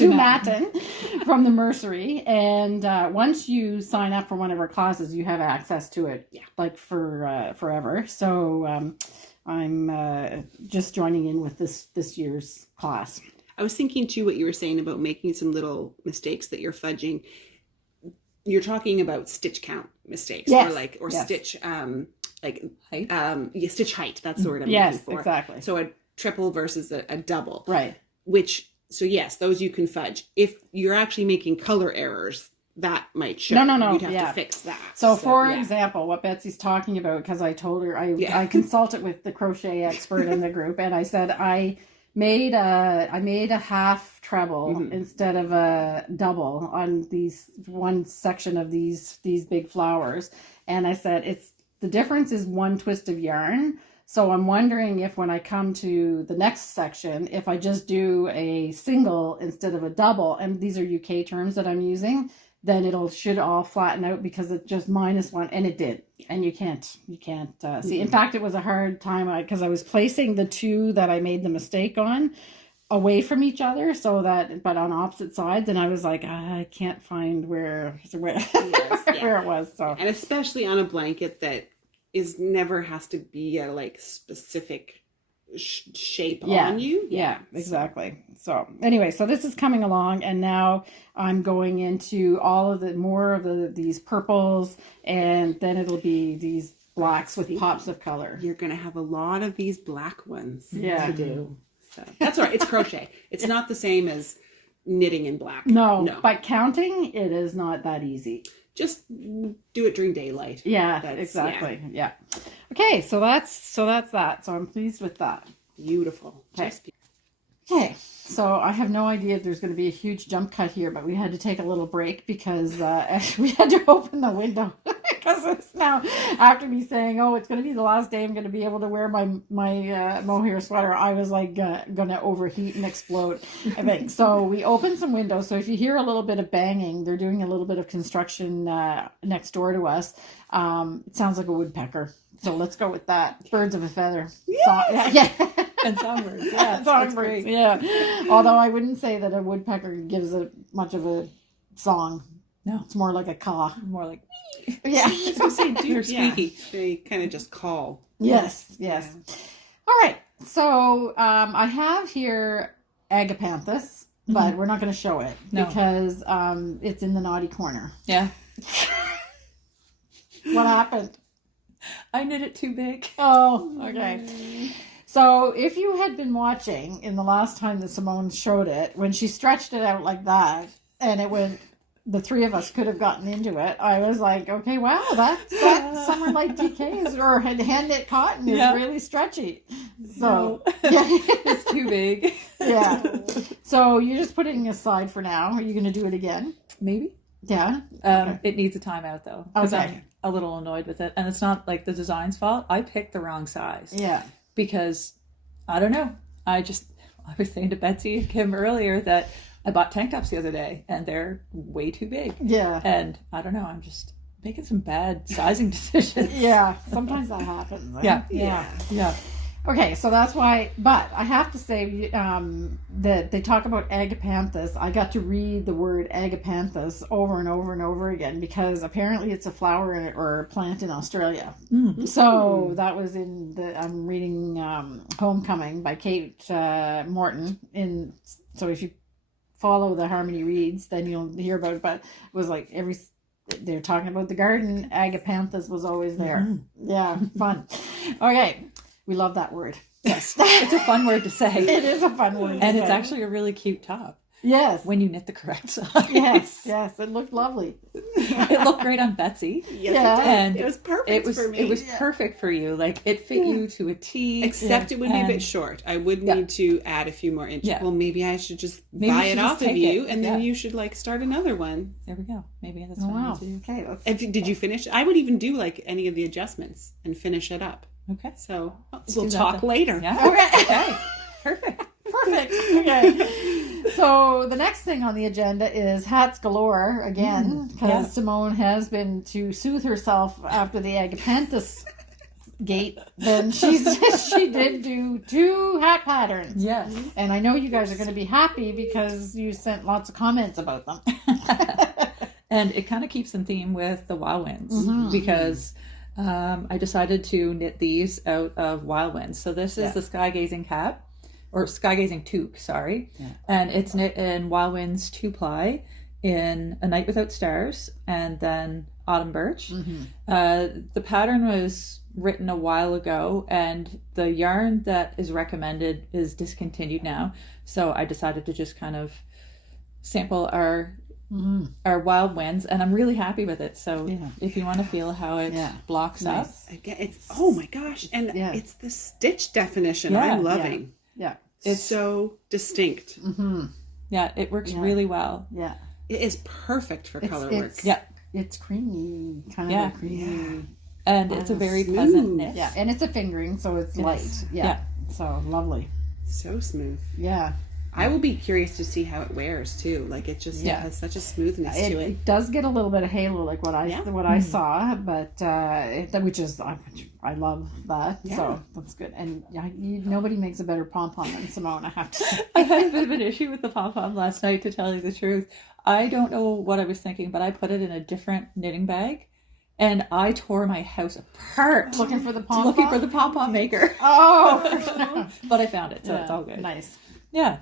Matten from the Mercery, and once you sign up for one of our classes, you have access to it like for forever. So I'm just joining in with this year's class. I was thinking too what you were saying about making some little mistakes that you're fudging. You're talking about stitch count mistakes, or stitch height. Stitch height. That's the word I'm looking for. Exactly. So a triple versus a double, right? So yes, those you can fudge. If you're actually making color errors, that might show. No. You'd have to fix that. So for example, what Betsy's talking about, because I told her I consulted with the crochet expert in the group, and I said I made a half treble instead of a double on one section of these big flowers, and I said the difference is one twist of yarn. So I'm wondering if when I come to the next section, if I just do a single instead of a double, and these are UK terms that I'm using, then should all flatten out, because it's just -1, and it did. And you can't see. In fact, it was a hard time because I was placing the two that I made the mistake on away from each other, but on opposite sides, and I was like, I can't find where it was. So, and especially on a blanket that never has to be a specific shape on you. Yeah, exactly. So anyway, so this is coming along, and now I'm going into all of these purples, and then it'll be these blacks with pops of color. You're gonna have a lot of these black ones to do. So that's all right. It's crochet. It's not the same as knitting in black. No. But counting, it is not that easy. Just do it during daylight. Yeah, exactly. Yeah. Okay, so that's that. So I'm pleased with that. Beautiful. Okay, so I have no idea if there's going to be a huge jump cut here, but we had to take a little break because we had to open the window. Because it's now, after me saying, it's going to be the last day I'm going to be able to wear my mohair sweater, I was like going to overheat and explode, I think. So we opened some windows. So if you hear a little bit of banging, they're doing a little bit of construction next door to us. It sounds like a woodpecker. So let's go with that. Birds of a feather. Yeah. And songbirds. Yeah. Songbirds. Yeah. Although I wouldn't say that a woodpecker gives much of a song. No. It's more like a caw. More like yeah. They're squeaky. They kind of just call. Yes. Yeah. All right. So I have here agapanthus, but we're not going to show it because it's in the naughty corner. Yeah. What happened? I knit it too big. Oh, okay. So if you had been watching in the last time that Simone showed it, when she stretched it out like that and it went the three of us could have gotten into it, I was like, okay, wow, that summer light DK or hand knit cotton is really stretchy. So yeah, it's too big. Yeah. So you're just putting it aside for now. Are you going to do it again? Maybe. Yeah. It needs a timeout though, because I'm a little annoyed with it, and it's not like the design's fault. I picked the wrong size. Yeah. Because I don't know. I was saying to Betsy and Kim earlier that I bought tank tops the other day and they're way too big. Yeah. And I don't know, I'm just making some bad sizing decisions. Yeah. Sometimes that happens. Right? Yeah. Okay, so that's why, but I have to say that they talk about agapanthus. I got to read the word agapanthus over and over and over again because apparently it's a flower or a plant in Australia. Mm-hmm. So that was I'm reading Homecoming by Kate Morton. So if you follow the Harmony Reads, then you'll hear about it. But it was like they're talking about the garden. Agapanthus was always there. Mm-hmm. Yeah, fun. Okay. We love that word. Yes. It's a fun word to say. It is a fun word to say. And it's actually a really cute top. Yes. When you knit the correct size. Yes. It looked lovely. It looked great on Betsy. Yes, it did. And it was perfect for me. It was perfect for you. Like, it fit you to a T. Except it would be a bit short. I would need to add a few more inches. Yeah. Well, maybe I should just buy it off of you, and then you should, like, start another one. There we go. Maybe that's what I need to do. Okay. Did you finish? I would even do, like, any of the adjustments and finish it up. Okay. So we'll talk later. Yeah. Okay. Perfect. Okay. So the next thing on the agenda is hats galore again, because Simone has been to soothe herself after the agapanthus gate. Then she did do 2 hat patterns. Yes. And I know you guys are going to be happy because you sent lots of comments about them. And it kind of keeps in theme with the Wild Winds because I decided to knit these out of Wild Winds. So this is the Sky Gazing cap, or Sky Gazing Toque, sorry. Yeah. And it's knit in Wild Winds 2-ply in A Night Without Stars and then Autumn Birch. Mm-hmm. The pattern was written a while ago and the yarn that is recommended is discontinued now. So I decided to just kind of sample our Wild Winds, and I'm really happy with it. So if you want to feel how it blocks up, it's oh my gosh, and it's the stitch definition I'm loving. Yeah. It's so distinct. Mm-hmm. Yeah, it works really well. Yeah, it is perfect for color work. It's creamy, kind of creamy, and it's a very pleasant knit. Yeah, and it's a fingering, so it's light. Yeah, so lovely, so smooth. Yeah. I will be curious to see how it wears too. Like it just has such a smoothness to it. It does get a little bit of halo, like what I saw, but which is I love that. Yeah. So that's good. And nobody makes a better pom pom than Simone, I have to say. I had a bit of an issue with the pom pom last night, to tell you the truth. I don't know what I was thinking, but I put it in a different knitting bag. And I tore my house apart looking for the pom pom maker. Oh, but I found it, so it's all good. Nice. Yeah.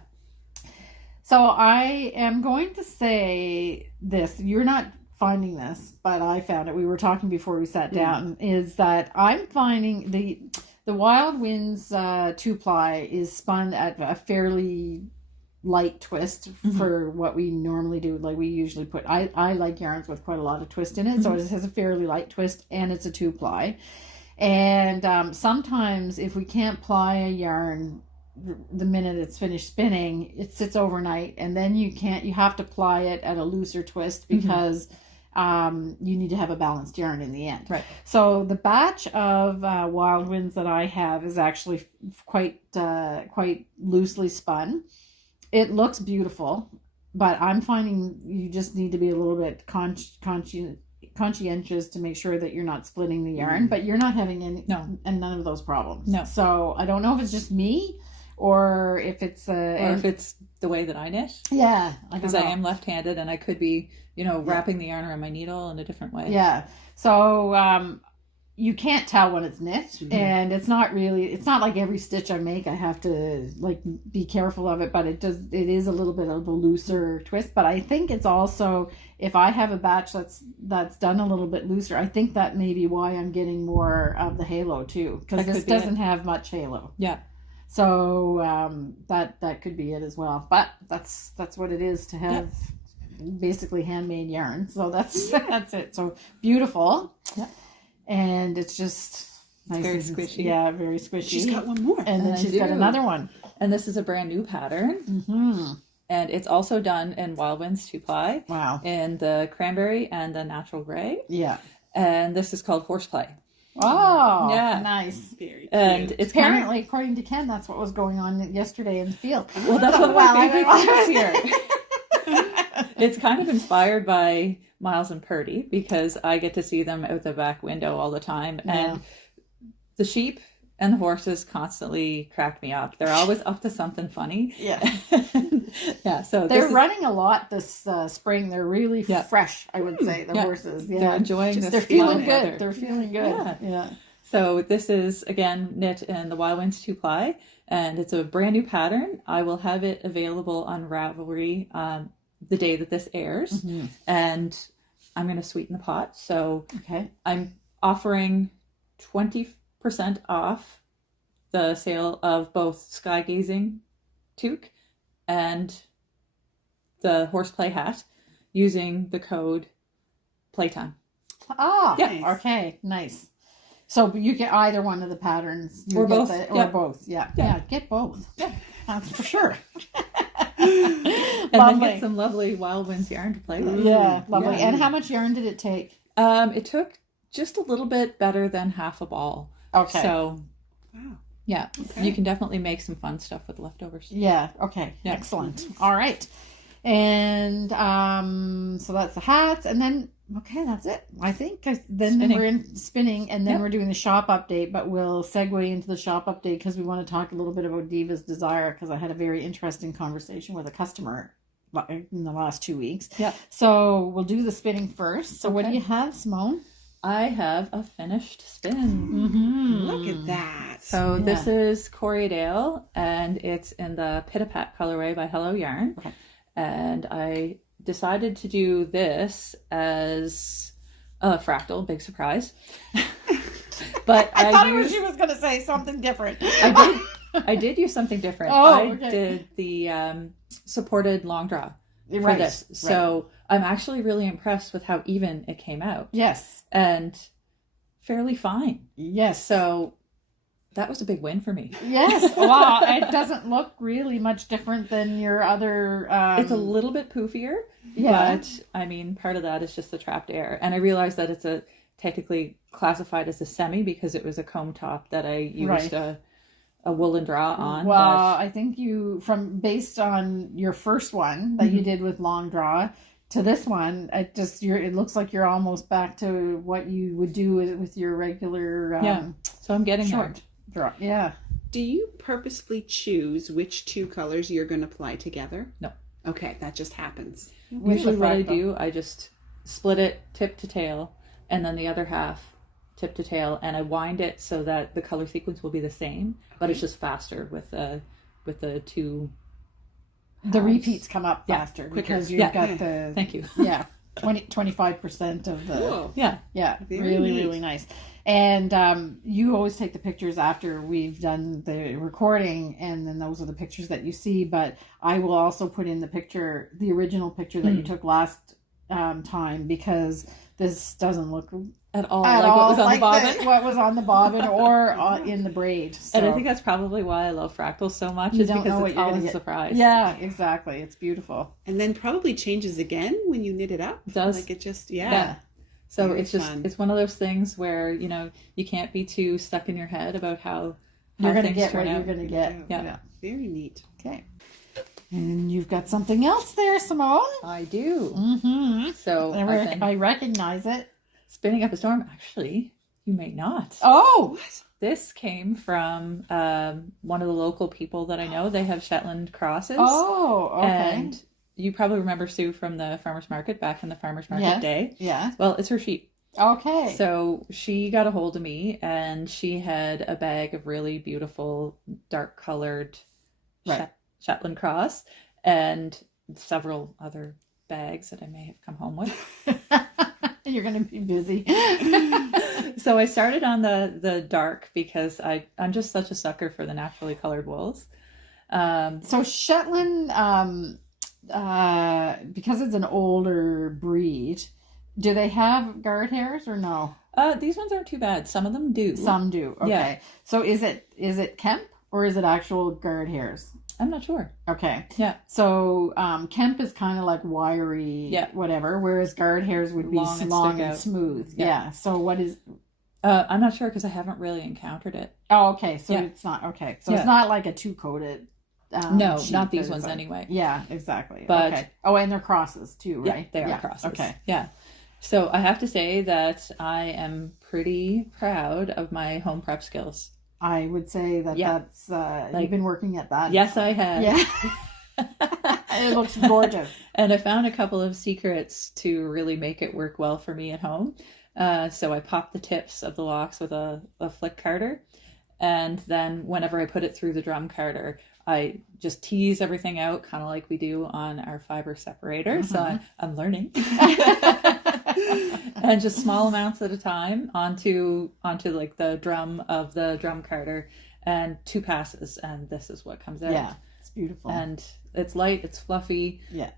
So I am going to say this. You're not finding this, but I found it. We were talking before we sat down. Is that I'm finding the Wild Winds 2-ply is spun at a fairly light twist for what we normally do. Like we usually put. I like yarns with quite a lot of twist in it, so it has a fairly light twist, and it's a 2-ply. And sometimes if we can't ply a yarn the minute it's finished spinning, it sits overnight, and then you have to ply it at a looser twist because you need to have a balanced yarn in the end. Right. So the batch of Wild Winds that I have is actually quite loosely spun. It looks beautiful, but I'm finding you just need to be a little bit conscientious to make sure that you're not splitting the yarn, but you're not having none of those problems. No. So I don't know if it's just me, or if it's if it's the way that I knit. Yeah, because I am left-handed and I could be, wrapping the yarn around my needle in a different way. Yeah. So you can't tell when it's knit, and it's not like every stitch I make I have to like be careful of it, but it is a little bit of a looser twist. But I think it's also, if I have a batch that's done a little bit looser, I think that may be why I'm getting more of the halo too, because this doesn't have much halo. Yeah. So that could be it as well, but that's what it is to have basically handmade yarn. So that's it. So beautiful. Yeah. And it's just nice. Very squishy. Yeah, very squishy. She's got one more. And then I she's do. got another one. And this is a brand new pattern. Mm-hmm. And it's also done in Wild Winds 2-ply. Wow. In the cranberry and the natural gray. Yeah. And this is called Horseplay. Oh, Yeah. nice. Very cute. And it's kind Apparently, according to Ken, that's what was going on yesterday in the field. of, well, that's one of Well, my I favorite don't things here. It's kind of inspired by Miles and Purdy because I get to see them out the back window all the time. And the sheep and the horses constantly crack me up. They're always up to something funny. Yeah. Yeah, so They're running a lot this spring. They're really Yeah. fresh, I would say, the Yeah. horses. They're Yeah. enjoying this. They're feeling fun weather. good. They're feeling good. Yeah. Yeah. So this is, again, knit in the Wild Winds 2-ply, and it's a brand new pattern. I will have it available on Ravelry the day that this airs, Mm-hmm. and I'm going to sweeten the pot. So Okay. I'm offering 20% off the sale of both Sky Gazing Toque and the Horseplay hat using the code playtime. Ah, Yeah. okay, nice. So you get either one of the patterns, you Or get both, or yeah. both. Yeah, Yeah. yeah, get both. Yeah. That's for sure. And then get some lovely Wild Winds yarn to play with. Yeah, lovely. Yeah. And how much yarn did it take? It took just a little bit better than half a ball. Okay. So Wow. yeah, Okay. you can definitely make some fun stuff with leftovers. Yeah. Okay. Yeah. Excellent. All right. And so that's the hats, and then that's it. I think then Spinning. we're in spinning, and then Yep. we're doing the shop update. But we'll segue into the shop update because we want to talk a little bit about Diva's Desire because I had a very interesting conversation with a customer in the last 2 weeks. Yeah. So we'll do the spinning first. So what do Okay. you have, Simone? I have a finished spin. Mm-hmm. Look at that. So Yeah. this is Corriedale, and it's in the Pit-a-Pat colorway by Hello Yarn. Okay. And I decided to do this as a fractal, big surprise. But I thought used, she was going to say something different. I did use something different. Oh, I okay. did the supported long draw for Right, this. right. So I'm actually really impressed with how even it came out Yes. and fairly fine. Yes. So that was a big win for me. Yes. Wow. It doesn't look really much different than your other. It's a little bit poofier, Yeah. but I mean, part of that is just the trapped air. And I realized that it's technically classified as a semi because it was a comb top that I used Right. a woolen draw on. Well, but I think based on your first one that you did with long draw to this one, it looks like you're almost back to what you would do with your regular so I'm getting there. short draw. Yeah. Do you purposefully choose which two colors you're going to apply together? No. Okay, that just happens. With Usually the what I fractal. do, I just split it tip to tail and then the other half tip to tail, and I wind it so that the color sequence will be the same, but it's just faster with the two. The halves. repeats come up Yeah, faster quicker. because you've Yeah. got the Thank you. 25% of the Cool. Yeah. yeah, Very really neat. really nice. And you always take the pictures after we've done the recording, and then those are the pictures that you see. But I will also put in the original picture that you took last time, because this doesn't look At all, at like all what was on like the bobbin. what was on the bobbin or in the braid. So, And I think that's probably why I love fractals so much, You is don't know because what it's you're gonna always a get. surprise. yeah, exactly. It's beautiful. And then probably changes again when you knit it up. It does. Like it just, Yeah. So Very it's just fun. it's one of those things where you can't be too stuck in your head about how You're going to things get turn what you're out. going to get. Yeah. Very neat. Okay. And you've got something else there, Simone. I do. Mm-hmm. So I've been I recognize it. spinning up a storm. Actually, you may not. Oh, This came from one of the local people that I know. They have Shetland crosses. oh, okay. And you probably remember Sue from the farmer's market back in the farmer's market Yes. day. Yeah. Well, it's her sheep. Okay. So she got a hold of me, and she had a bag of really beautiful dark colored Right. Shetland cross and several other bags that I may have come home with. You're going to be busy. So I started on the dark because I'm just such a sucker for the naturally colored wools. So Shetland because it's an older breed, do they have guard hairs or no? These ones aren't too bad. Some of them do. Some do. Okay. Yeah. So is it Kemp or is it actual guard hairs? I'm not sure. Okay. Yeah. So Kemp is kind of like wiry, whatever, whereas guard hairs would be long and smooth. Yeah. So what is... I'm not sure because I haven't really encountered it. Oh, okay. So it's not... Okay. So it's not like a two-coated... no, not these ones anyway. Yeah, exactly. But, okay. Oh, and they're crosses too, right? Yeah, they are crosses. Okay. Yeah. So I have to say that I am pretty proud of my home prep skills. I would say that that's... you've been working at that. Yes, I have. Yeah. It looks gorgeous. And I found a couple of secrets to really make it work well for me at home. So I popped the tips of the locks with a flick carder. And then whenever I put it through the drum carder, I just tease everything out, kind of like we do on our Fibre separator. So I'm learning. And just small amounts at a time onto like the drum of the drum carder, and 2 passes, and this is what comes out. Yeah, it's beautiful. And it's light, it's fluffy. Yeah.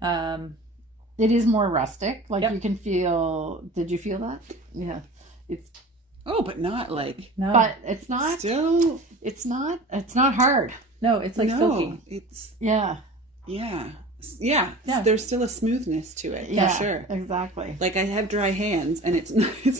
It is more rustic. Like you can feel... Did you feel that? Yeah. It's... Oh, but not like... No. But it's not... Still... It's not hard. No, it's like silky. It's... Yeah. Yeah. Yeah. There's still a smoothness to it, for sure. Exactly. Like I have dry hands and it's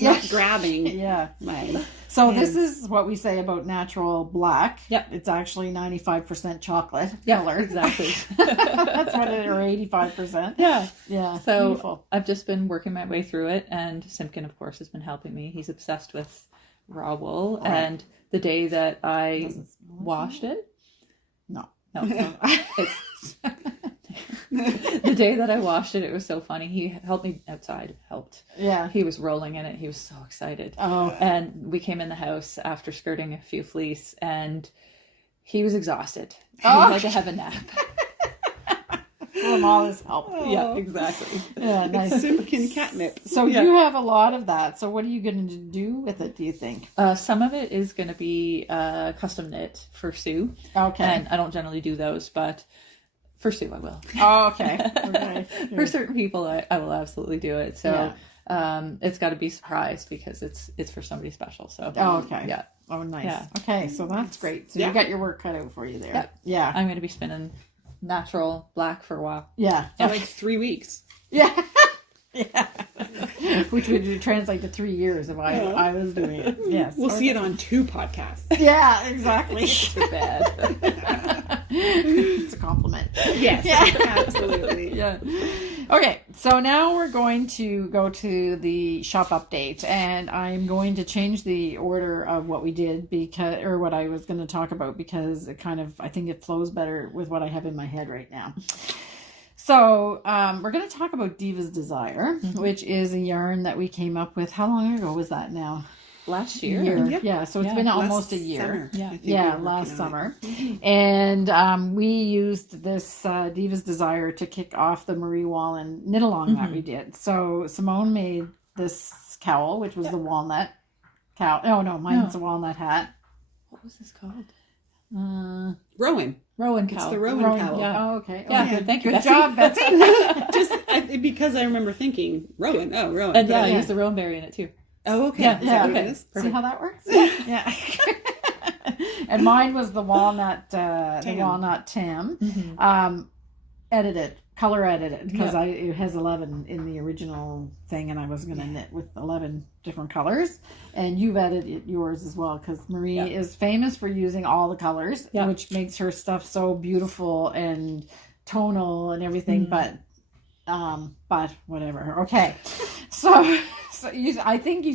not grabbing my So hands. this is what we say about natural black. Yep. It's actually 95% chocolate color. Exactly. That's what it, or 85%. Yeah. Yeah. So beautiful. I've just been working my way through it, and Simkin, of course, has been helping me. He's obsessed with raw wool. Right. And the day that I washed it. No. It's the day that I washed it, it was so funny. He helped me outside. Yeah. He was rolling in it. He was so excited. Oh. And we came in the house after skirting a few fleece, and he was exhausted. He had to have a nap. From all his help. Yeah, exactly. Yeah, nice. Simpkin catnip. So you have a lot of that. So what are you going to do with it, do you think? Some of it is going to be custom knit for Sue. Okay. And I don't generally do those, but for Sue I will. Oh, okay. For certain people I will absolutely do it. So it's got to be surprised because it's for somebody special. So okay. Yeah. Oh, nice. Yeah. Okay, so that's great. So you got your work cut out for you there. Yeah. Yeah. I'm going to be spinning natural black for a while. Yeah. For like 3 weeks. Yeah. Yeah. Which would translate to 3 years if I was doing it. Yes. We'll see it on 2 podcasts. Yeah, exactly. Too bad. It's a compliment. Yes, absolutely. Yeah. Okay, so now we're going to go to the shop update, and I'm going to change the order of what we did what I was going to talk about, because it kind of, I think it flows better with what I have in my head right now. So we're going to talk about Diva's Desire, which is a yarn that we came up with. How long ago was that now? Last year. Yep. Yeah, so it's been almost a year. Summer, last summer. And we used this Diva's Desire to kick off the Marie Wallin knit along that we did. So Simone made this cowl, which was the walnut cowl. Oh, no, mine's a walnut hat. What was this called? Rowan. Rowan cowl. It's the Rowan cowl. Yeah. Oh, okay. Yeah, good. Thank you, Good Betsy. job, Betsy. Because I remember thinking Rowan. Oh, Rowan. And I used the rowan berry in it too. Oh, okay. Yeah, Is that what okay. it is? See how that works? Yeah. And mine was the walnut, Tim. Color edited, because it has 11 in the original thing, and I was going to knit with 11 different colors. And you've edited yours as well, because Marie is famous for using all the colors, which makes her stuff so beautiful and tonal and everything. But whatever. Okay, so I think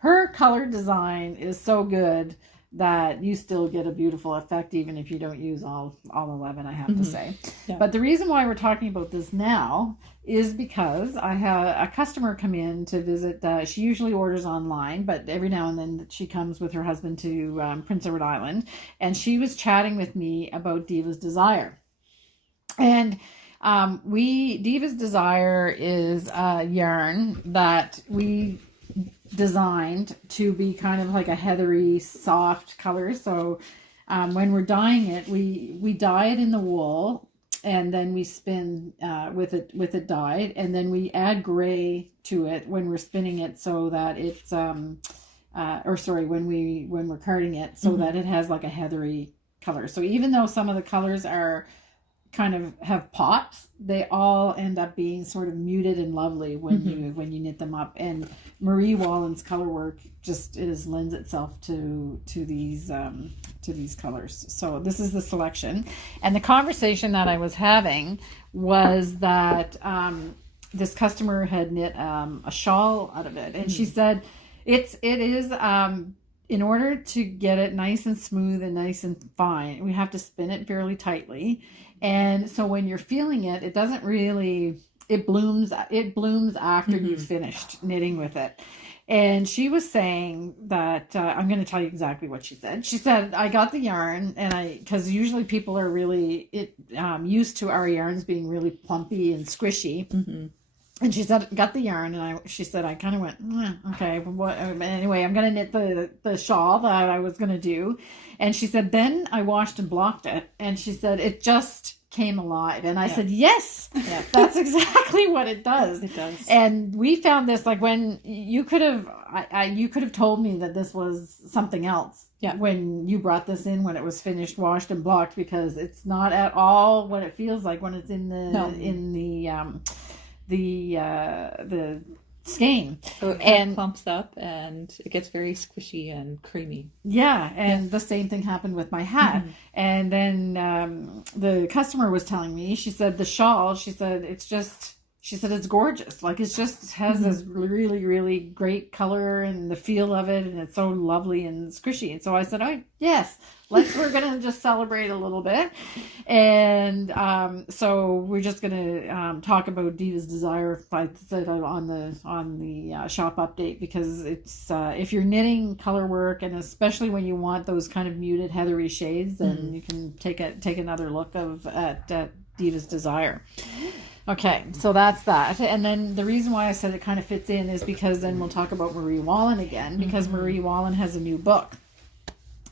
her color design is so good that you still get a beautiful effect even if you don't use all 11, I have to say. Yeah. But the reason why we're talking about this now is because I had a customer come in to visit. She usually orders online, but every now and then she comes with her husband to Prince Edward Island, and she was chatting with me about Diva's Desire. And Diva's Desire is a yarn that we designed to be kind of like a heathery, soft color. So when we're dyeing it, we dye it in the wool, and then we spin with it dyed, and then we add gray to it when we're spinning it, so that it's when we're carding it, so that it has like a heathery color. So even though some of the colors are kind of have pops, they all end up being sort of muted and lovely when you knit them up. And Marie Wallin's color work just lends itself to these colors. So this is the selection. And the conversation that I was having was that this customer had knit a shawl out of it, and she said it is in order to get it nice and smooth and nice and fine, we have to spin it fairly tightly. And so when you're feeling it, it doesn't really, it blooms after you've finished knitting with it. And she was saying that, I'm going to tell you exactly what she said. She said, I got the yarn, and because usually people are really used to our yarns being really plumpy and squishy. And she said, got the yarn, and she said, I kind of went, okay, what? Anyway, I'm going to knit the shawl that I was going to do. And she said, then I washed and blocked it. And she said, it just came alive. And I said, yes, that's exactly what it does. It does. And we found this, like, when you could have told me that this was something else. Yeah. When you brought this in, when it was finished, washed and blocked, because it's not at all what it feels like when it's in the skein. So it clumps up and it gets very squishy and creamy. Yeah, and the same thing happened with my hat. And then the customer was telling me, she said the shawl, she said it's gorgeous. Like, it just has this really, really great color and the feel of it, and it's so lovely and squishy. And so I said, oh, yes, we're going to just celebrate a little bit. And so we're just going to talk about Diva's Desire, I said, on the shop update, because it's if you're knitting color work, and especially when you want those kind of muted heathery shades, then you can take another look at Diva's Desire. Okay, so that's that. And then the reason why I said it kind of fits in is because then we'll talk about Marie Wallin again, because Marie Wallin has a new book.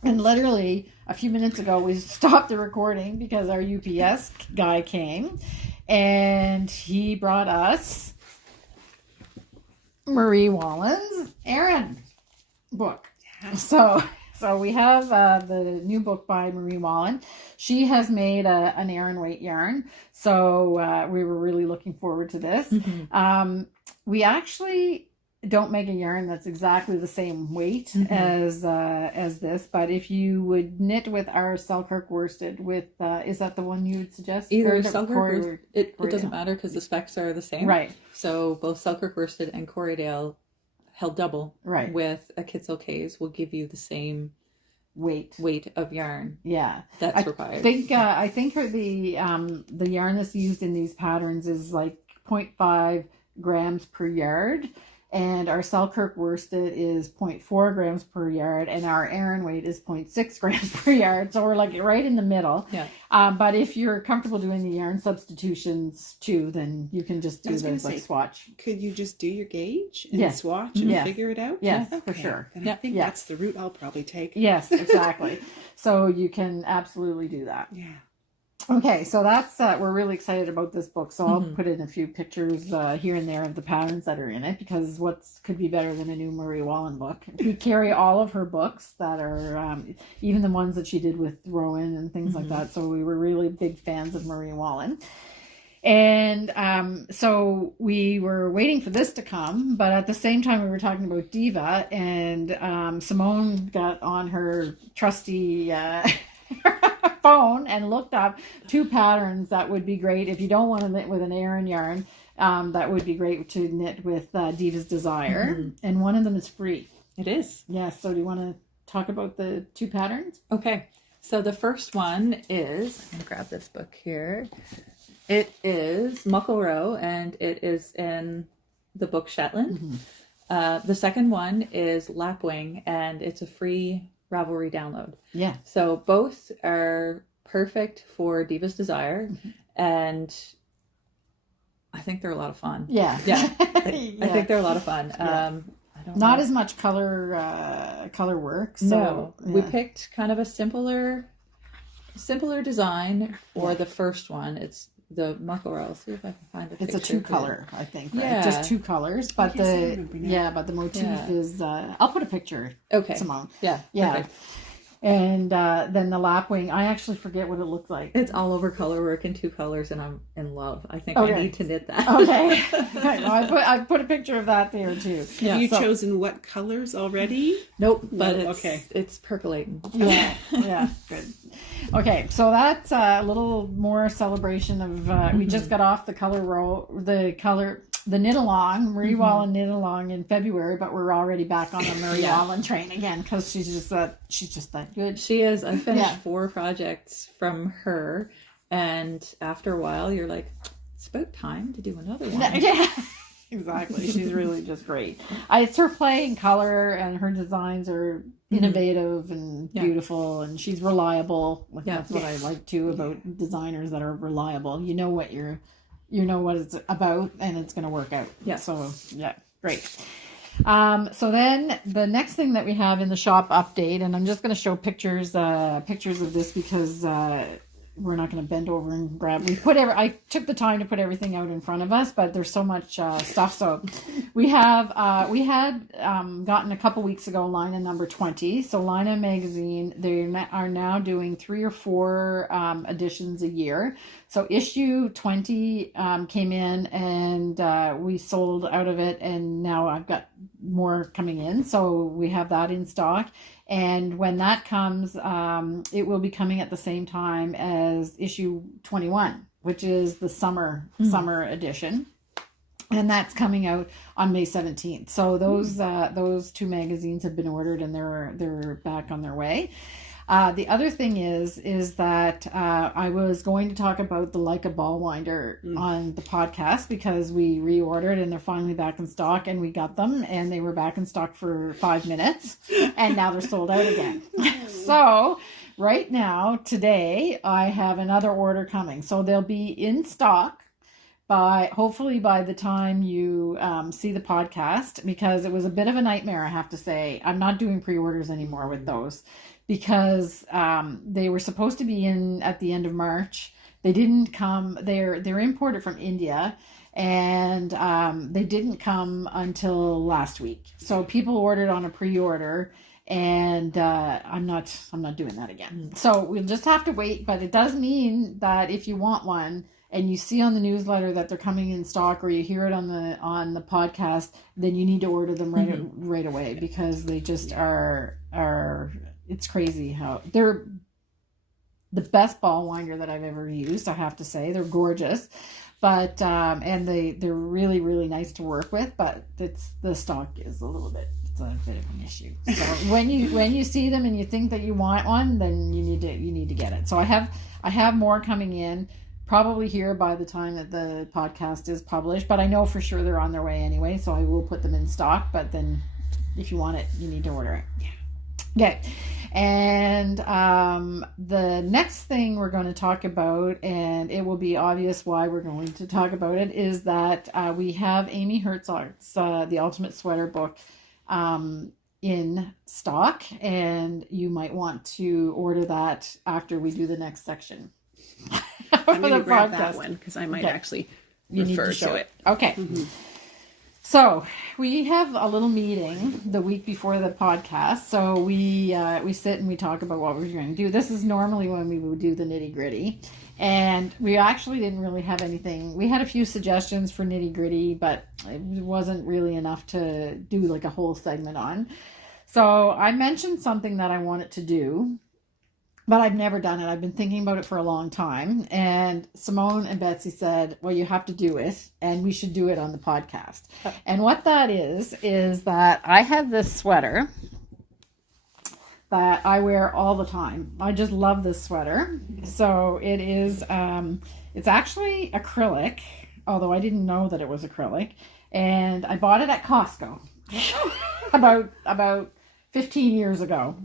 And literally a few minutes ago, we stopped the recording because our UPS guy came, and he brought us Marie Wallin's Aran book. Yeah. So we have the new book by Marie Wallin. She has made an Aran weight yarn. So we were really looking forward to this. We actually don't make a yarn that's exactly the same weight as this. But if you would knit with our Selkirk worsted with, is that the one you would suggest? Either Selkirk or it doesn't matter because the specs are the same. Right. So both Selkirk worsted and Corriedale held double with a Kit Silkays will give you the same weight of yarn. Yeah, that's required. I think the yarn that's used in these patterns is like 0.5 grams per yard, and our Selkirk worsted is 0.4 grams per yard, and our Aran weight is 0.6 grams per yard. So we're like right in the middle. Yeah. But if you're comfortable doing the yarn substitutions too, then you can just do the swatch. Could you just do your gauge and swatch and figure it out? Yes, for sure. And I think that's the route I'll probably take. Yes, exactly. So you can absolutely do that. Yeah. Okay, so that's we're really excited about this book. So I'll put in a few pictures here and there of the patterns that are in it, because what could be better than a new Marie Wallin book? We carry all of her books that are even the ones that she did with Rowan and things like that. So we were really big fans of Marie Wallin. And so we were waiting for this to come, but at the same time we were talking about Diva, and Simone got on her trusty phone and looked up 2 patterns that would be great if you don't want to knit with an Aran yarn. That would be great to knit with Diva's Desire, and one of them is free. It is. Yes. So do you want to talk about the 2 patterns? Okay. So the first one is, I'm going to grab this book here. It is Muckle Row, and it is in the book Shetland. The second one is Lapwing, and it's a free Ravelry download. Yeah. So both are perfect for Diva's Desire, and I think they're a lot of fun. Yeah. Yeah. I think they're a lot of fun. I don't Not know. As much color work. So, no. We picked kind of a simpler simpler design for the first one. It's the Muckle. I'll see if I can find a picture. It's a 2-color, I think. Right? Yeah. Just 2 colors. But Yes, I the remember now. but the motif is I'll put a picture, Okay. Simone. Yeah. Yeah. Perfect. And then the lapwing, I actually forget what it looks like. It's all over color work in 2 colors, and I'm in love. I think Okay. I need to knit that. Okay. Well, I put a picture of that there too. Yeah. Have you So- chosen what colors already? Nope, but No, it's okay. it's percolating. Yeah, yeah, good. Okay, so that's a little more celebration of. We just got off the knit along, Marie Wallin knit along in February, but we're already back on the Marie Yeah. Wallin train again because she's just that good. She is. I finished Yeah. 4 projects from her, and after a while, you're like, it's about time to do another one. Yeah, exactly. She's really just great. It's her play and color, and her designs are innovative and Yeah. beautiful, and she's reliable. Like, Yeah. that's what I like too about designers that are reliable. You know what you know what it's about, and it's going to work out. Yeah. So yeah, great. So then the next thing that we have in the shop update, and I'm just going to show pictures of this because we're not going to bend over and grab. I took the time to put everything out in front of us, but there's so much stuff. So we had gotten a couple weeks ago Lykke number 20. So Lykke magazine, they are now doing 3 or 4 editions a year. So issue 20 came in, and we sold out of it, and now I've got more coming in. So we have that in stock. And when that comes, it will be coming at the same time as issue 21, which is the summer edition. And that's coming out on May 17th. So those 2 magazines have been ordered, and they're back on their way. The other thing is that I was going to talk about the Lykke ball winder on the podcast because we reordered and they're finally back in stock, and we got them, and they were back in stock for 5 minutes, and now they're sold out again. So right now, today, I have another order coming. So they'll be in stock hopefully by the time you see the podcast, because it was a bit of a nightmare, I have to say. I'm not doing pre-orders anymore with those, because they were supposed to be in at the end of March. They didn't come. They're imported from India, and they didn't come until last week. So people ordered on a pre-order, and I'm not doing that again. So we'll just have to wait. But it does mean that if you want one and you see on the newsletter that they're coming in stock, or you hear it on the podcast, then you need to order them right away, because they just are. It's crazy how they're the best ball winder that I've ever used. I have to say, they're gorgeous, but and they're really, really nice to work with. But the stock is a bit of an issue. So when you see them and you think that you want one, then you need to get it. So I have more coming in, probably here by the time that the podcast is published. But I know for sure they're on their way anyway, so I will put them in stock. But then, if you want it, you need to order it. Yeah. Okay. And the next thing we're going to talk about, and it will be obvious why we're going to talk about it, is that we have Amy Herzog's The Ultimate Sweater book in stock, and you might want to order that after we do the next section. I'm going to grab that one because I might actually refer to it. Okay. Mm-hmm. So we have a little meeting the week before the podcast. So we sit and we talk about what we're going to do. This is normally when we would do the nitty gritty, and we actually didn't really have anything. We had a few suggestions for nitty gritty, but it wasn't really enough to do like a whole segment on. So I mentioned something that I wanted to do, but I've never done it. I've been thinking about it for a long time. And Simone and Betsy said, well, you have to do it, and we should do it on the podcast. And what that is that I have this sweater that I wear all the time. I just love this sweater. So it is, it's actually acrylic, although I didn't know that it was acrylic. And I bought it at Costco about 15 years ago.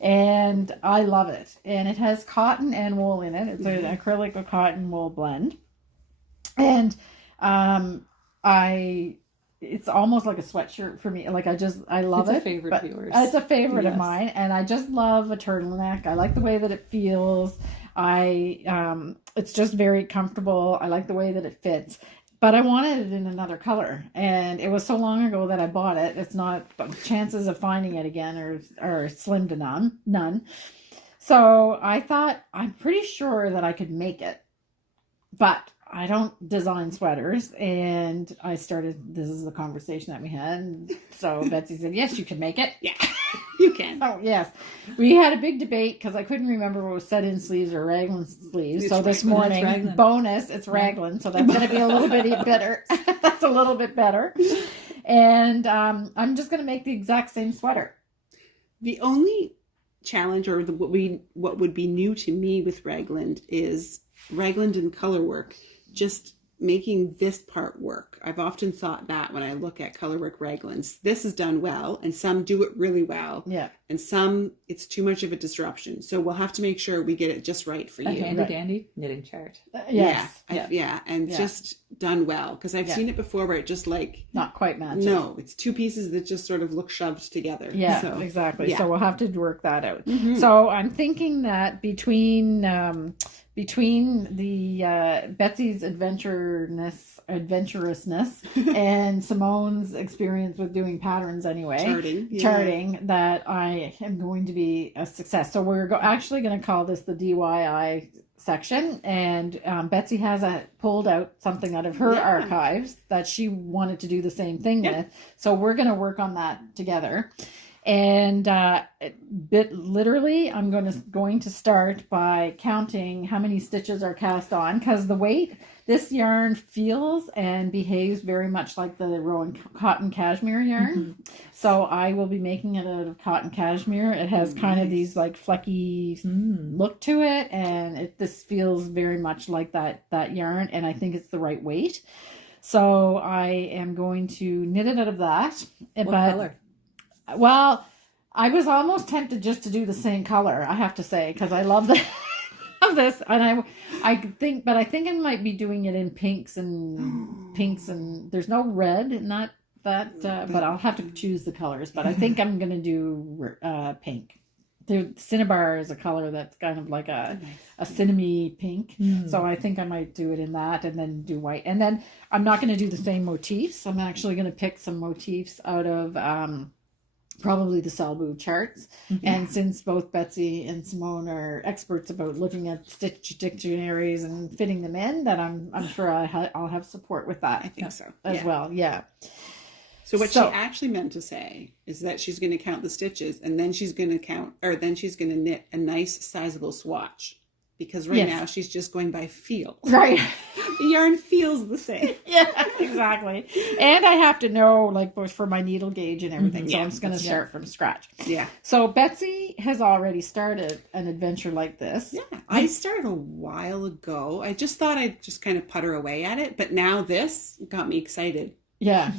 And I love it. And it has cotton and wool in it. It's an acrylic with cotton wool blend. And it's almost like a sweatshirt for me. Like I love It's it. a favorite but of yours. It's a favorite of Yes. mine, and I just love a turtleneck. I like the way that it feels. It's just very comfortable. I like the way that it fits. But I wanted it in another color, and it was so long ago that I bought it. It's not, chances of finding it again are slim to none. So I thought, I'm pretty sure that I could make it, but I don't design sweaters. And I started, this is the conversation that we had. And so Betsy said, yes, you can make it. Yeah, you can. Oh, yes. We had a big debate because I couldn't remember what was set-in sleeves or raglan sleeves. It's So this raglan. morning, It's raglan. bonus, it's raglan. So that's going to be a little bit better. That's a little bit better. And I'm just going to make the exact same sweater. The only challenge, or what would be new to me with raglan, is raglan and color work. Just making this part work. I've often thought that when I look at colorwork raglans, this is done well, and some do it really well. Yeah. And some, it's too much of a disruption. So we'll have to make sure we get it just right for A you. handy Right. dandy knitting chart. Yes. And Yeah. just done well. Because I've Yeah. seen it before where it just like, Not quite matches. no, it's two pieces that just sort of look shoved together. Yeah, So, exactly. yeah. So we'll have to work that out. Mhm. So I'm thinking that between the Betsy's adventurousness and Simone's experience with doing patterns anyway, charting, that I am going to be a success. So we're actually going to call this the DIY section, and Betsy has pulled out something out of her archives that she wanted to do the same thing with. So we're going to work on that together. And literally, I'm going to start by counting how many stitches are cast on, because the weight, this yarn feels and behaves very much like the Rowan cotton cashmere yarn. Mm-hmm. So I will be making it out of cotton cashmere. It has kind of these like flecky look to it, and this feels very much like that yarn, and I think it's the right weight. So I am going to knit it out of that. What color? Well, I was almost tempted just to do the same color, I have to say, because I love of this, and I think I might be doing it in pinks, and there's no red, not that, but I'll have to choose the colors. But I think I'm gonna do pink. The cinnabar is a color that's kind of like a cinnamony pink, so I think I might do it in that, and then do white. And then I'm not going to do the same motifs. I'm actually going to pick some motifs out of probably the Salbu charts. And since both Betsy and Simone are experts about looking at stitch dictionaries and fitting them in, that I'm sure I'll have support with that. I think so. As well. Yeah. So what she actually meant to say is that she's going to count the stitches, and then she's going to knit a nice sizable swatch, because now she's just going by feel. Right. The yarn feels the same. Yeah, exactly. And I have to know, like, both for my needle gauge and everything. So I'm just going to start from scratch. Yeah. So Betsy has already started an adventure like this. Yeah. I started a while ago. I just thought I'd just kind of putter away at it, but now this got me excited. Yeah.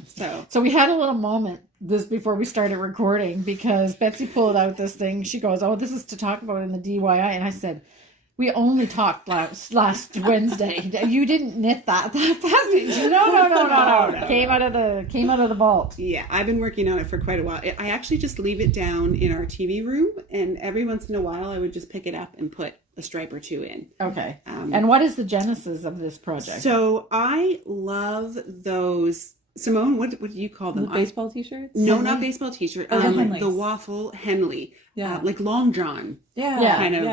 So we had a little moment this before we started recording, because Betsy pulled out this thing. She goes, "Oh, this is to talk about in the DIY." And I said, "We only talked last Wednesday. You didn't knit that fast." No. Came out of the vault. Yeah, I've been working on it for quite a while. I actually just leave it down in our TV room, and every once in a while I would just pick it up and put a stripe or two in. Okay. And what is the genesis of this project? So I love those. Simone, what do you call them? The baseball t-shirts? No, not baseball t-shirt. Henleys. The waffle Henley. Yeah. Like long john. Yeah. Kind of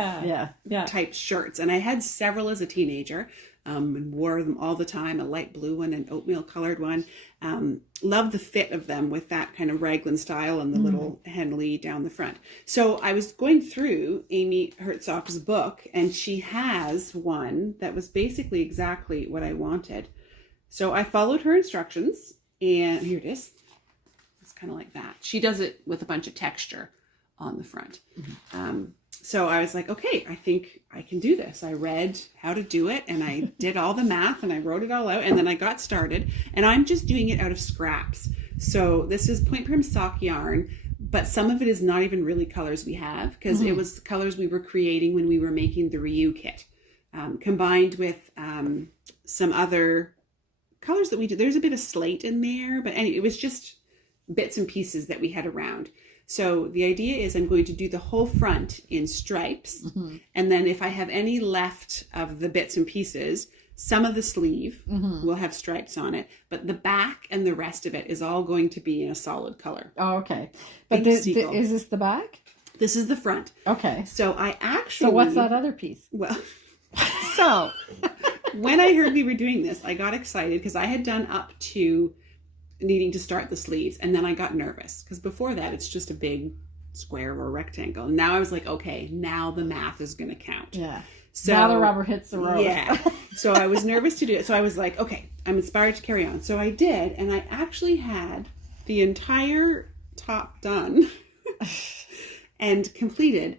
Yeah. type shirts. And I had several as a teenager, and wore them all the time. A light blue one, an oatmeal colored one. Loved the fit of them with that kind of raglan style and the little Henley down the front. So I was going through Amy Herzog's book, and she has one that was basically exactly what I wanted. So I followed her instructions, and here it is. It's kind of like that. She does it with a bunch of texture on the front. So I was like, okay, I think I can do this. I read how to do it, and I did all the math, and I wrote it all out, and then I got started. And I'm just doing it out of scraps. So this is point prim sock yarn, but some of it is not even really colors we have, because it was colors we were creating when we were making the Ryu kit, combined with some other colors that we do. There's a bit of slate in there, but anyway, it was just bits and pieces that we had around. So the idea is I'm going to do the whole front in stripes. And then if I have any left of the bits and pieces, some of the sleeve will have stripes on it, but the back and the rest of it is all going to be in a solid color. Oh, okay. But is this the back? This is the front. Okay. So I actually... So what's that other piece? Well, so when I heard we were doing this, I got excited because I had done up to needing to start the sleeves, and then I got nervous because before that it's just a big square or rectangle. Now I was like, okay, now the math is going to count. Yeah. So now the rubber hits the road. Yeah. So I was nervous to do it. So I was like, okay, I'm inspired to carry on. So I did, and I actually had the entire top done and completed.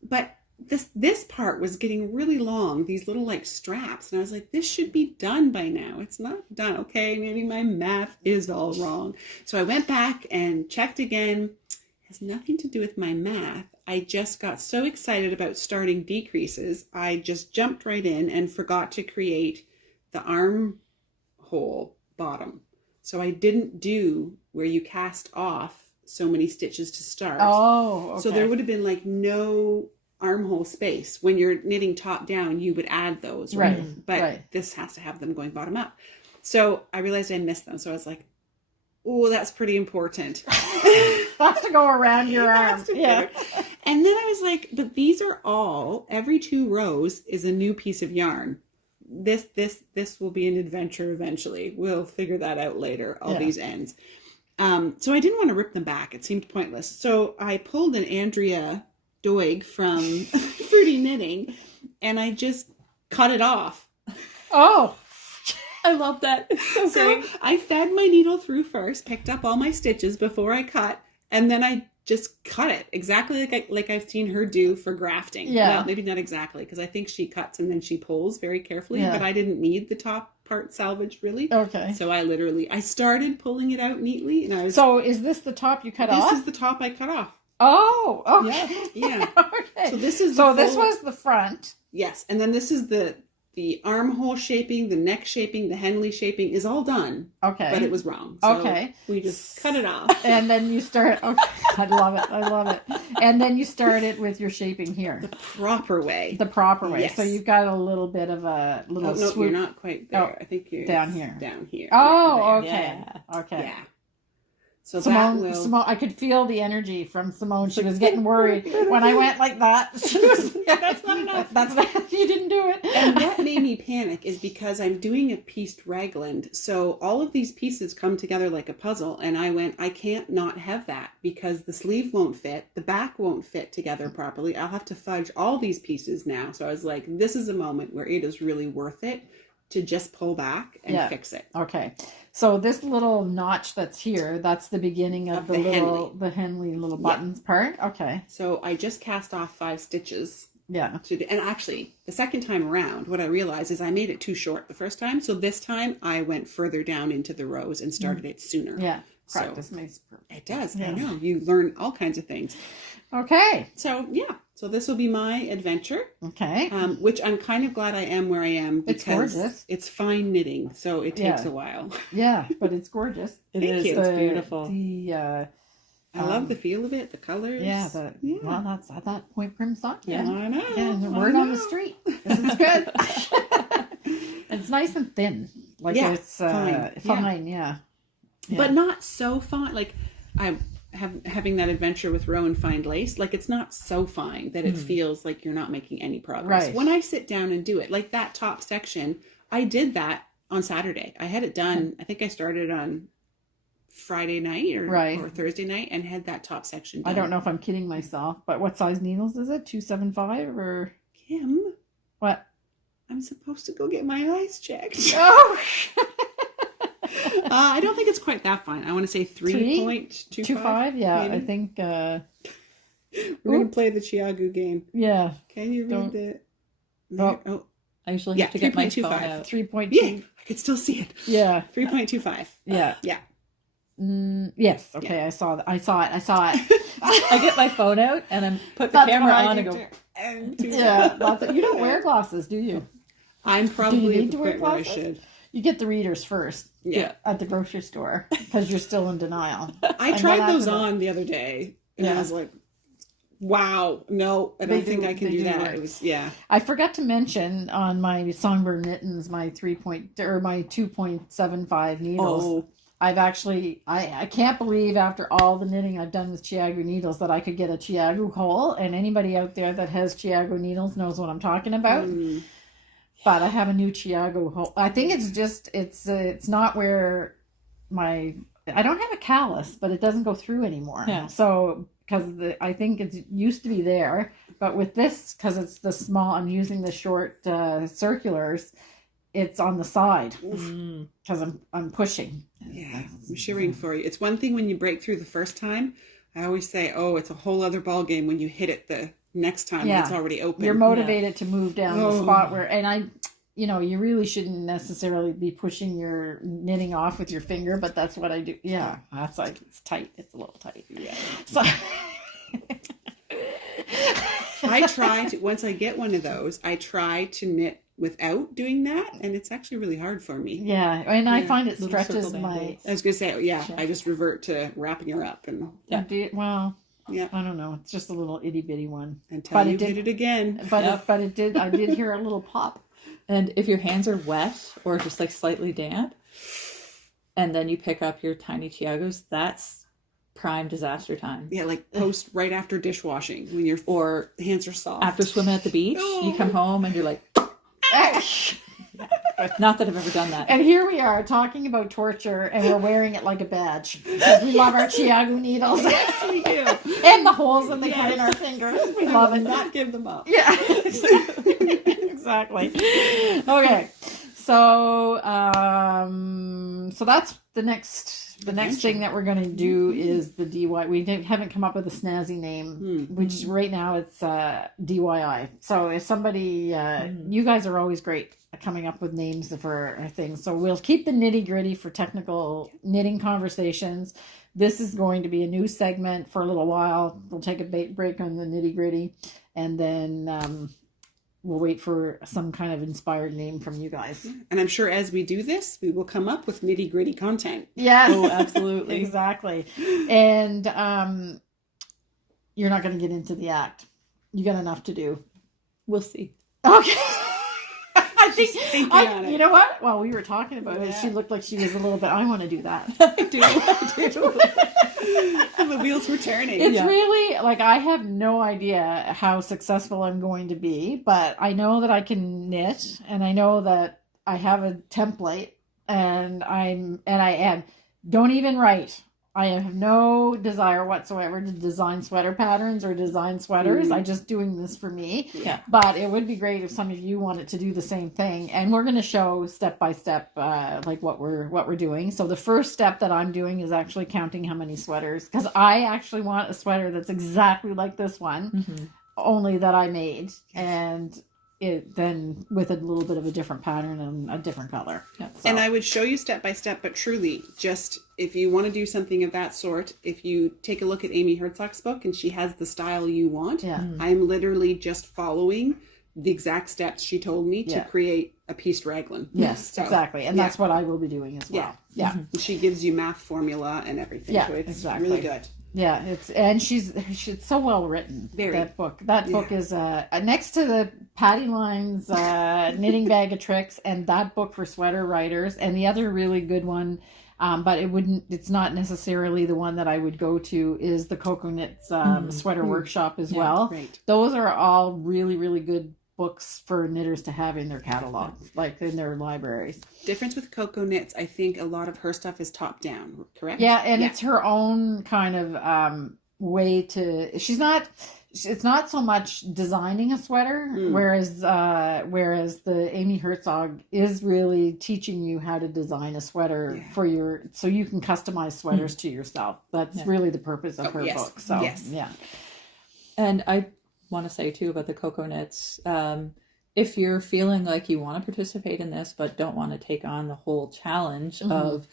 But this part was getting really long, these little like straps, and I was like, this should be done by now. It's not done. Okay, maybe my math is all wrong. So I went back and checked again. It has nothing to do with my math. I just got so excited about starting decreases, I just jumped right in and forgot to create the armhole bottom. So I didn't do where you cast off so many stitches to start. Oh, okay. So there would have been like no armhole space. When you're knitting top down, you would add those, right? But this has to have them going bottom up. So I realized I missed them. So I was like, oh, that's pretty important. Has to go around your arm. Yeah. And then I was like, but these are all, every 2 rows is a new piece of yarn. This will be an adventure eventually. We'll figure that out later, all these ends. So I didn't want to rip them back. It seemed pointless. So I pulled an Andrea Doig from Fruity Knitting, and I just cut it off. Oh, I love that. It's so great. I fed my needle through first, picked up all my stitches before I cut, and then I just cut it exactly like I've seen her do for grafting. Yeah. Well, maybe not exactly, because I think she cuts and then she pulls very carefully, but I didn't need the top part salvaged really. Okay. So I started pulling it out neatly, and I was... So is this the top you cut off? This is the top I cut off. Oh, okay. Yeah. Okay. So this is this was the front. Yes, and then this is the armhole shaping, the neck shaping, the Henley shaping is all done. Okay. But it was wrong. So okay. We just cut it off. And then you start... Okay. I love it. And then you start it with your shaping here. The proper way. The proper way. Yes. So you've got a little bit of a little no, swoop. you're not quite there. I think you're... Down here. Down here. Oh, yeah, okay. Yeah. Okay. Yeah. So Simone, I could feel the energy from Simone. She was getting worried when I went like that. She was, that's not enough. That's not, you didn't do it. And what made me panic is because I'm doing a pieced raglan. So all of these pieces come together like a puzzle. And I went, I can't not have that because the sleeve won't fit. The back won't fit together properly. I'll have to fudge all these pieces now. So I was like, this is a moment where it is really worth it to just pull back and fix it. Okay. So this little notch that's here, that's the beginning of the Henley little buttons part. Okay. So I just cast off 5 stitches. Yeah. And actually, the second time around, what I realized is I made it too short the first time. So this time I went further down into the rows and started it sooner. Yeah. Practice makes perfect. It does. Yeah. I know. You learn all kinds of things. Okay. So, yeah. So this will be my adventure. Okay. Which I'm kind of glad I am where I am because it's gorgeous. It's fine knitting, so it takes a while. Yeah, but it's gorgeous. It is. You. It's beautiful. I love the feel of it, the colors. Yeah, well, that's at that point Prim sock. Yeah, I know. Yeah, the word on the street. This is good. It's nice and thin. Like it's fine. Yeah. But not so fine. Like having that adventure with Row and Find Lace, like it's not so fine that it feels like you're not making any progress. Right. When I sit down and do it, like that top section, I did that on Saturday. I had it done. I think I started on Friday night or Thursday night and had that top section done. I don't know if I'm kidding myself, but what size needles is it? 275 or Kim? What? I'm supposed to go get my eyes checked. Oh. I don't think it's quite that fine. I want to say 3.25. Yeah, maybe. I think. We're going to play the Chiagu game. Yeah. Can you read it? Oh. I usually have to get my phone out. 3.2. Yeah, I could still see it. Yeah. 3.25. Yeah. Yeah. Yes. Okay. Yeah. I saw it. I get my phone out and I put the camera on and go. And yeah. You don't wear glasses, do you? I'm probably do you need at the to wear point where I glasses? should. You get the readers first Yeah. at the grocery store because you're still in denial. I And tried then those after on the other day, and I Yeah. was like, wow, no, I They don't think do- I can they do do that. work. It was, yeah. I forgot to mention on my Songbird Mittens, my 2.75 needles. Oh, I've actually, I can't believe after all the knitting I've done with Chiago needles that I could get a Chiago hole. And anybody out there that has Chiago needles knows what I'm talking about. But I have a new Chiago hole. I think it's just, it's not where I don't have a callus, but it doesn't go through anymore. Yeah. So, because I think it used to be there, but with this, because it's the small, I'm using the short circulars, it's on the side because I'm pushing. yeah. I'm shivering for you. It's one thing when you break through the first time. I always say, oh, it's a whole other ball game when you hit it the next time when it's already open. You're motivated to move down the Oh. spot where, and you really shouldn't necessarily be pushing your knitting off with your finger, but that's what I do. Yeah, that's like, it's tight. It's a little tight. Yeah. So, I try to, once I get one of those, I try to knit without doing that, and it's actually really hard for me. yeah, and I find it Little stretches circle my. band-aids. I was going to say, yeah, I just revert to wrapping her up and Well, yeah, I don't know. It's just a little itty bitty one. until But you it did- hit it again. But Yep. but it did. I did hear a little pop. And if your hands are wet or just like slightly damp, and then you pick up your tiny Chiagos, that's prime disaster time. Yeah, like post right after dishwashing when your Or hands are soft. after swimming at the beach, you come home and you're like, not that I've ever done that. And here we are talking about torture, and we're wearing it like a badge because we love our Chiago needles. Yes, we do. And the holes in our fingers. We love it. Not give them up. Yeah, exactly. Okay, so so that's the next thing that we're going to do is the DIY. We haven't come up with a snazzy name, which right now it's DIY. So if somebody, you guys are always great at coming up with names for things. So we'll keep the nitty gritty for technical knitting conversations. This is going to be a new segment for a little while. We'll take a break on the nitty gritty, and then we'll wait for some kind of inspired name from you guys. And I'm sure as we do this, we will come up with nitty gritty content. Yes. Oh, absolutely. Exactly. And you're not going to get into the act. You got enough to do. We'll see. Okay. I think thinking on it. you know what? While we were talking about it, Yeah. she looked like she was a little bit, I want to do that. I do. And the wheels were turning. It's Yeah. really like I have no idea how successful I'm going to be, but I know that I can knit, and I know that I have a template, and I am don't even write. I have no desire whatsoever to design sweater patterns or design sweaters. I'm just doing this for me. Yeah. But it would be great if some of you wanted to do the same thing. And we're going to show step by step, like what we're doing. So the first step that I'm doing is actually counting how many sweaters, because I actually want a sweater that's exactly like this one, only that I made, and it then with a little bit of a different pattern and a different color. Yeah. So, And I would show you step by step, but truly, just if you want to do something of that sort, if you take a look at Amy Herzog's book and she has the style you want, yeah. I'm literally just following the exact steps she told me to Yeah. create a pieced raglan. Yes, So, exactly. And yeah. that's what I will be doing as well. Yeah. And she gives you math formula and everything. Yeah, So it's exactly. really good. Yeah, she's so well written. Very. That book is next to the Patty Line's knitting bag of tricks, and that book for sweater writers, and the other really good one, but it's not necessarily the one that I would go to, is the Coco Knits sweater workshop as well. Great. Those are all really, really good books for knitters to have in their catalog, like in their libraries. Difference with Coco Knits, I think a lot of her stuff is top down, correct? Yeah, and it's her own kind of way to. It's not so much designing a sweater, whereas the Amy Herzog is really teaching you how to design a sweater so you can customize sweaters to yourself. That's really the purpose of her book. So yeah. And I want to say too about the Coco Knits, if you're feeling like you want to participate in this but don't want to take on the whole challenge of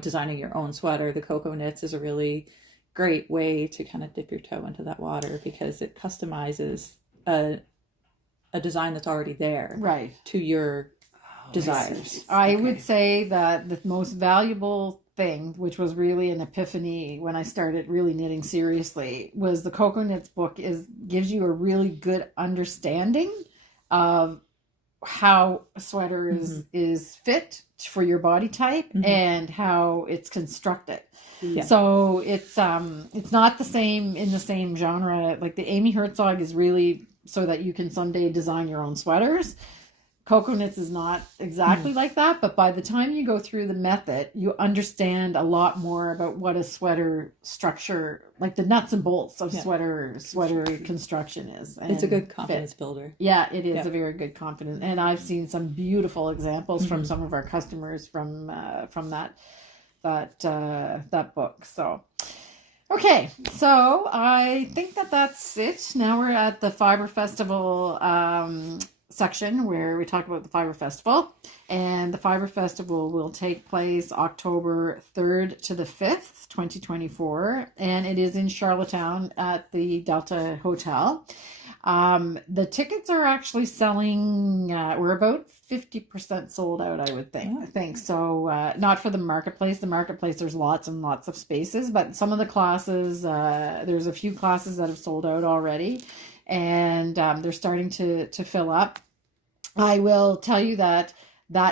designing your own sweater, the Coco Knits is a really great way to kind of dip your toe into that water, because it customizes a design that's already there Right. to your desires. I would say that the most valuable thing, which was really an epiphany when I started really knitting seriously, was the Cocoa Knits book gives you a really good understanding of how a sweater is fit for your body type and how it's constructed. Yeah. So it's not the same in the same genre. Like the Amy Herzog is really so that you can someday design your own sweaters. Cocoa Knits is not exactly like that, but by the time you go through the method, you understand a lot more about what a sweater structure, like the nuts and bolts of sweater construction is. It's a good confidence builder. Yeah, it is a very good confidence. And I've seen some beautiful examples from some of our customers from that book. So, okay, so I think that's it. Now we're at the Fibre Festival section where we talk about the Fibre Festival, and the Fibre Festival will take place October 3rd to the 5th, 2024, and it is in Charlottetown at the Delta Hotel. The tickets are actually selling, we're about 50% sold out, I would think. So not for the marketplace. The marketplace, there's lots and lots of spaces, but some of the classes, there's a few classes that have sold out already, and they're starting to fill up. I will tell you that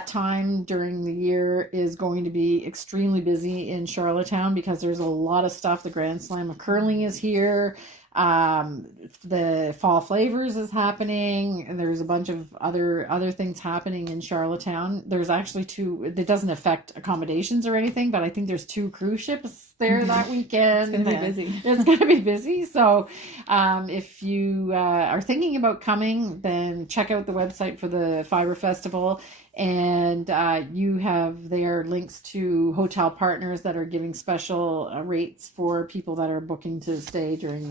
time during the year is going to be extremely busy in Charlottetown because there's a lot of stuff. The Grand Slam of Curling is here. The Fall Flavors is happening, and there's a bunch of other things happening in Charlottetown. There's actually it doesn't affect accommodations or anything, but I think there's 2 cruise ships there that weekend. It's going to be busy. It's going to be busy. So if you are thinking about coming, then check out the website for the Fibre Festival. And you have there links to hotel partners that are giving special rates for people that are booking to stay during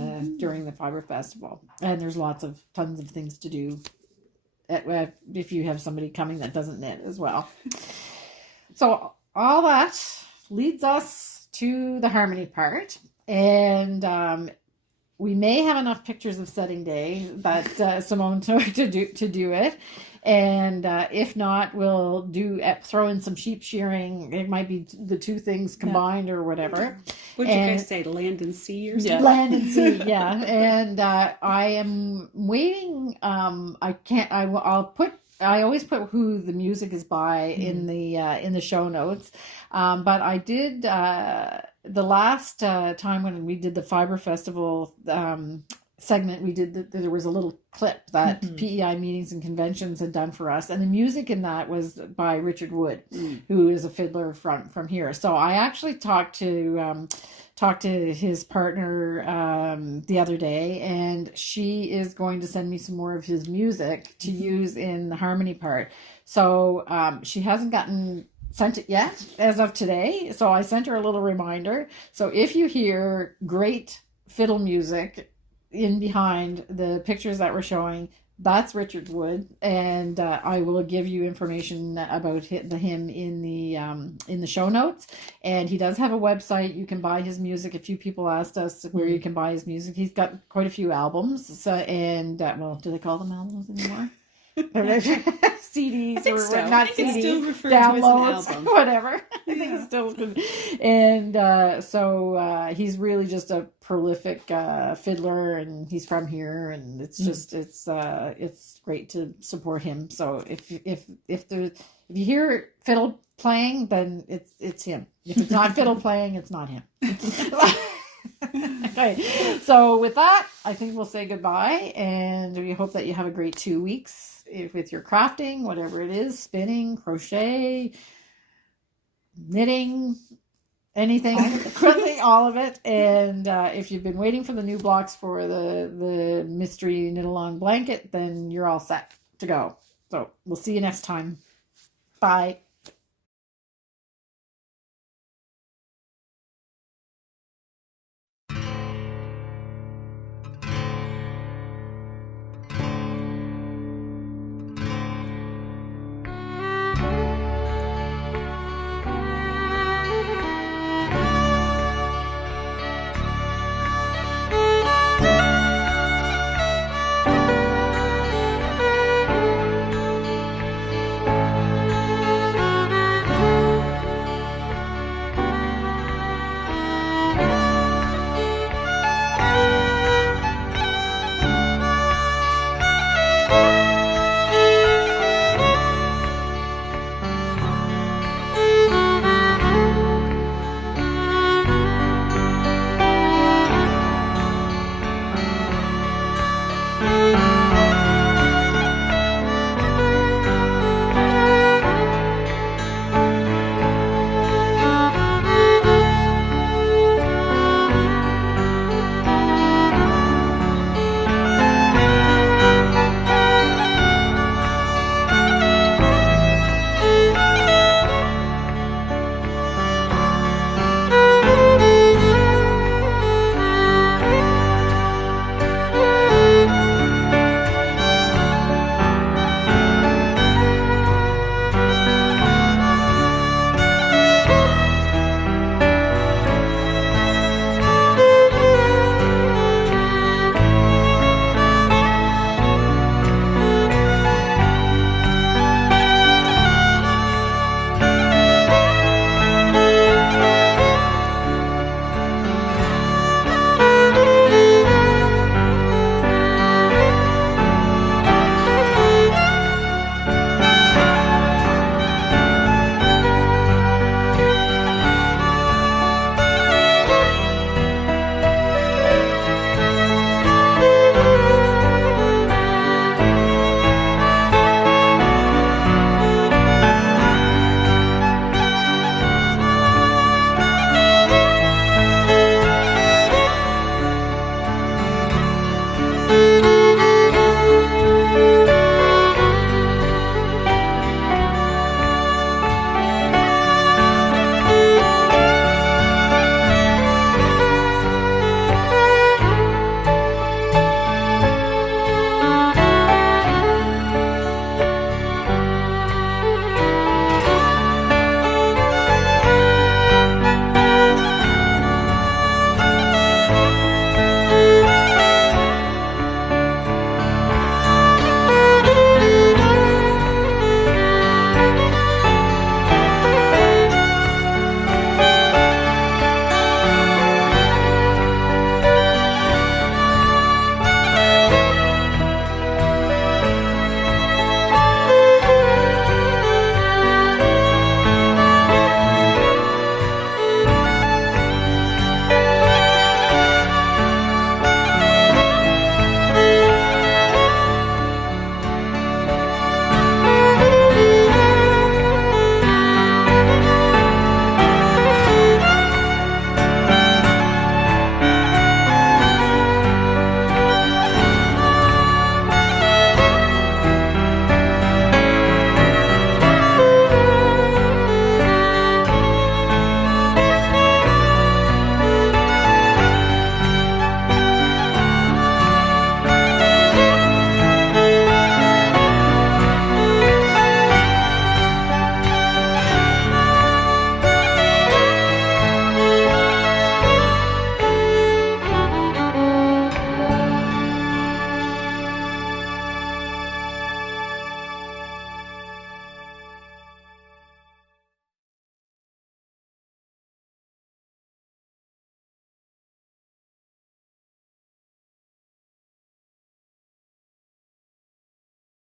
the Fibre Festival. And there's tons of things to do if you have somebody coming that doesn't knit as well. So all that leads us to the harmony part, and we may have enough pictures of setting day that Simone took to do it. And if not, we'll throw in some sheep shearing. It might be the 2 things combined or whatever. What did you guys say? Land and sea or something? Land and sea, yeah. And I am waiting. I always put who the music is by in the show notes. But I did the last time when we did the Fibre Festival segment, there was a little clip that PEI Meetings and Conventions had done for us, and the music in that was by Richard Wood, who is a fiddler from here. So I actually talked to his partner the other day, and she is going to send me some more of his music to use in the harmony part. So she hasn't sent it yet as of today, so I sent her a little reminder. So if you hear great fiddle music in behind the pictures that we're showing, that's Richard Wood, and I will give you information about him in the show notes. And he does have a website. You can buy his music. A few people asked us where you can buy his music. He's got quite a few albums. So, and well, do they call them albums anymore? CDs or so. not CDs, still downloads, to whatever. I think it's still good. And so he's really just a prolific fiddler, and he's from here, and it's just it's great to support him. So if you hear fiddle playing, then it's him. If it's not fiddle playing, it's not him. Okay, so with that, I think we'll say goodbye, and we hope that you have a great 2 weeks with your crafting, whatever it is, spinning, crochet, knitting, anything, all of it. And if you've been waiting for the new blocks for the mystery knit along blanket, then you're all set to go. So we'll see you next time. Bye.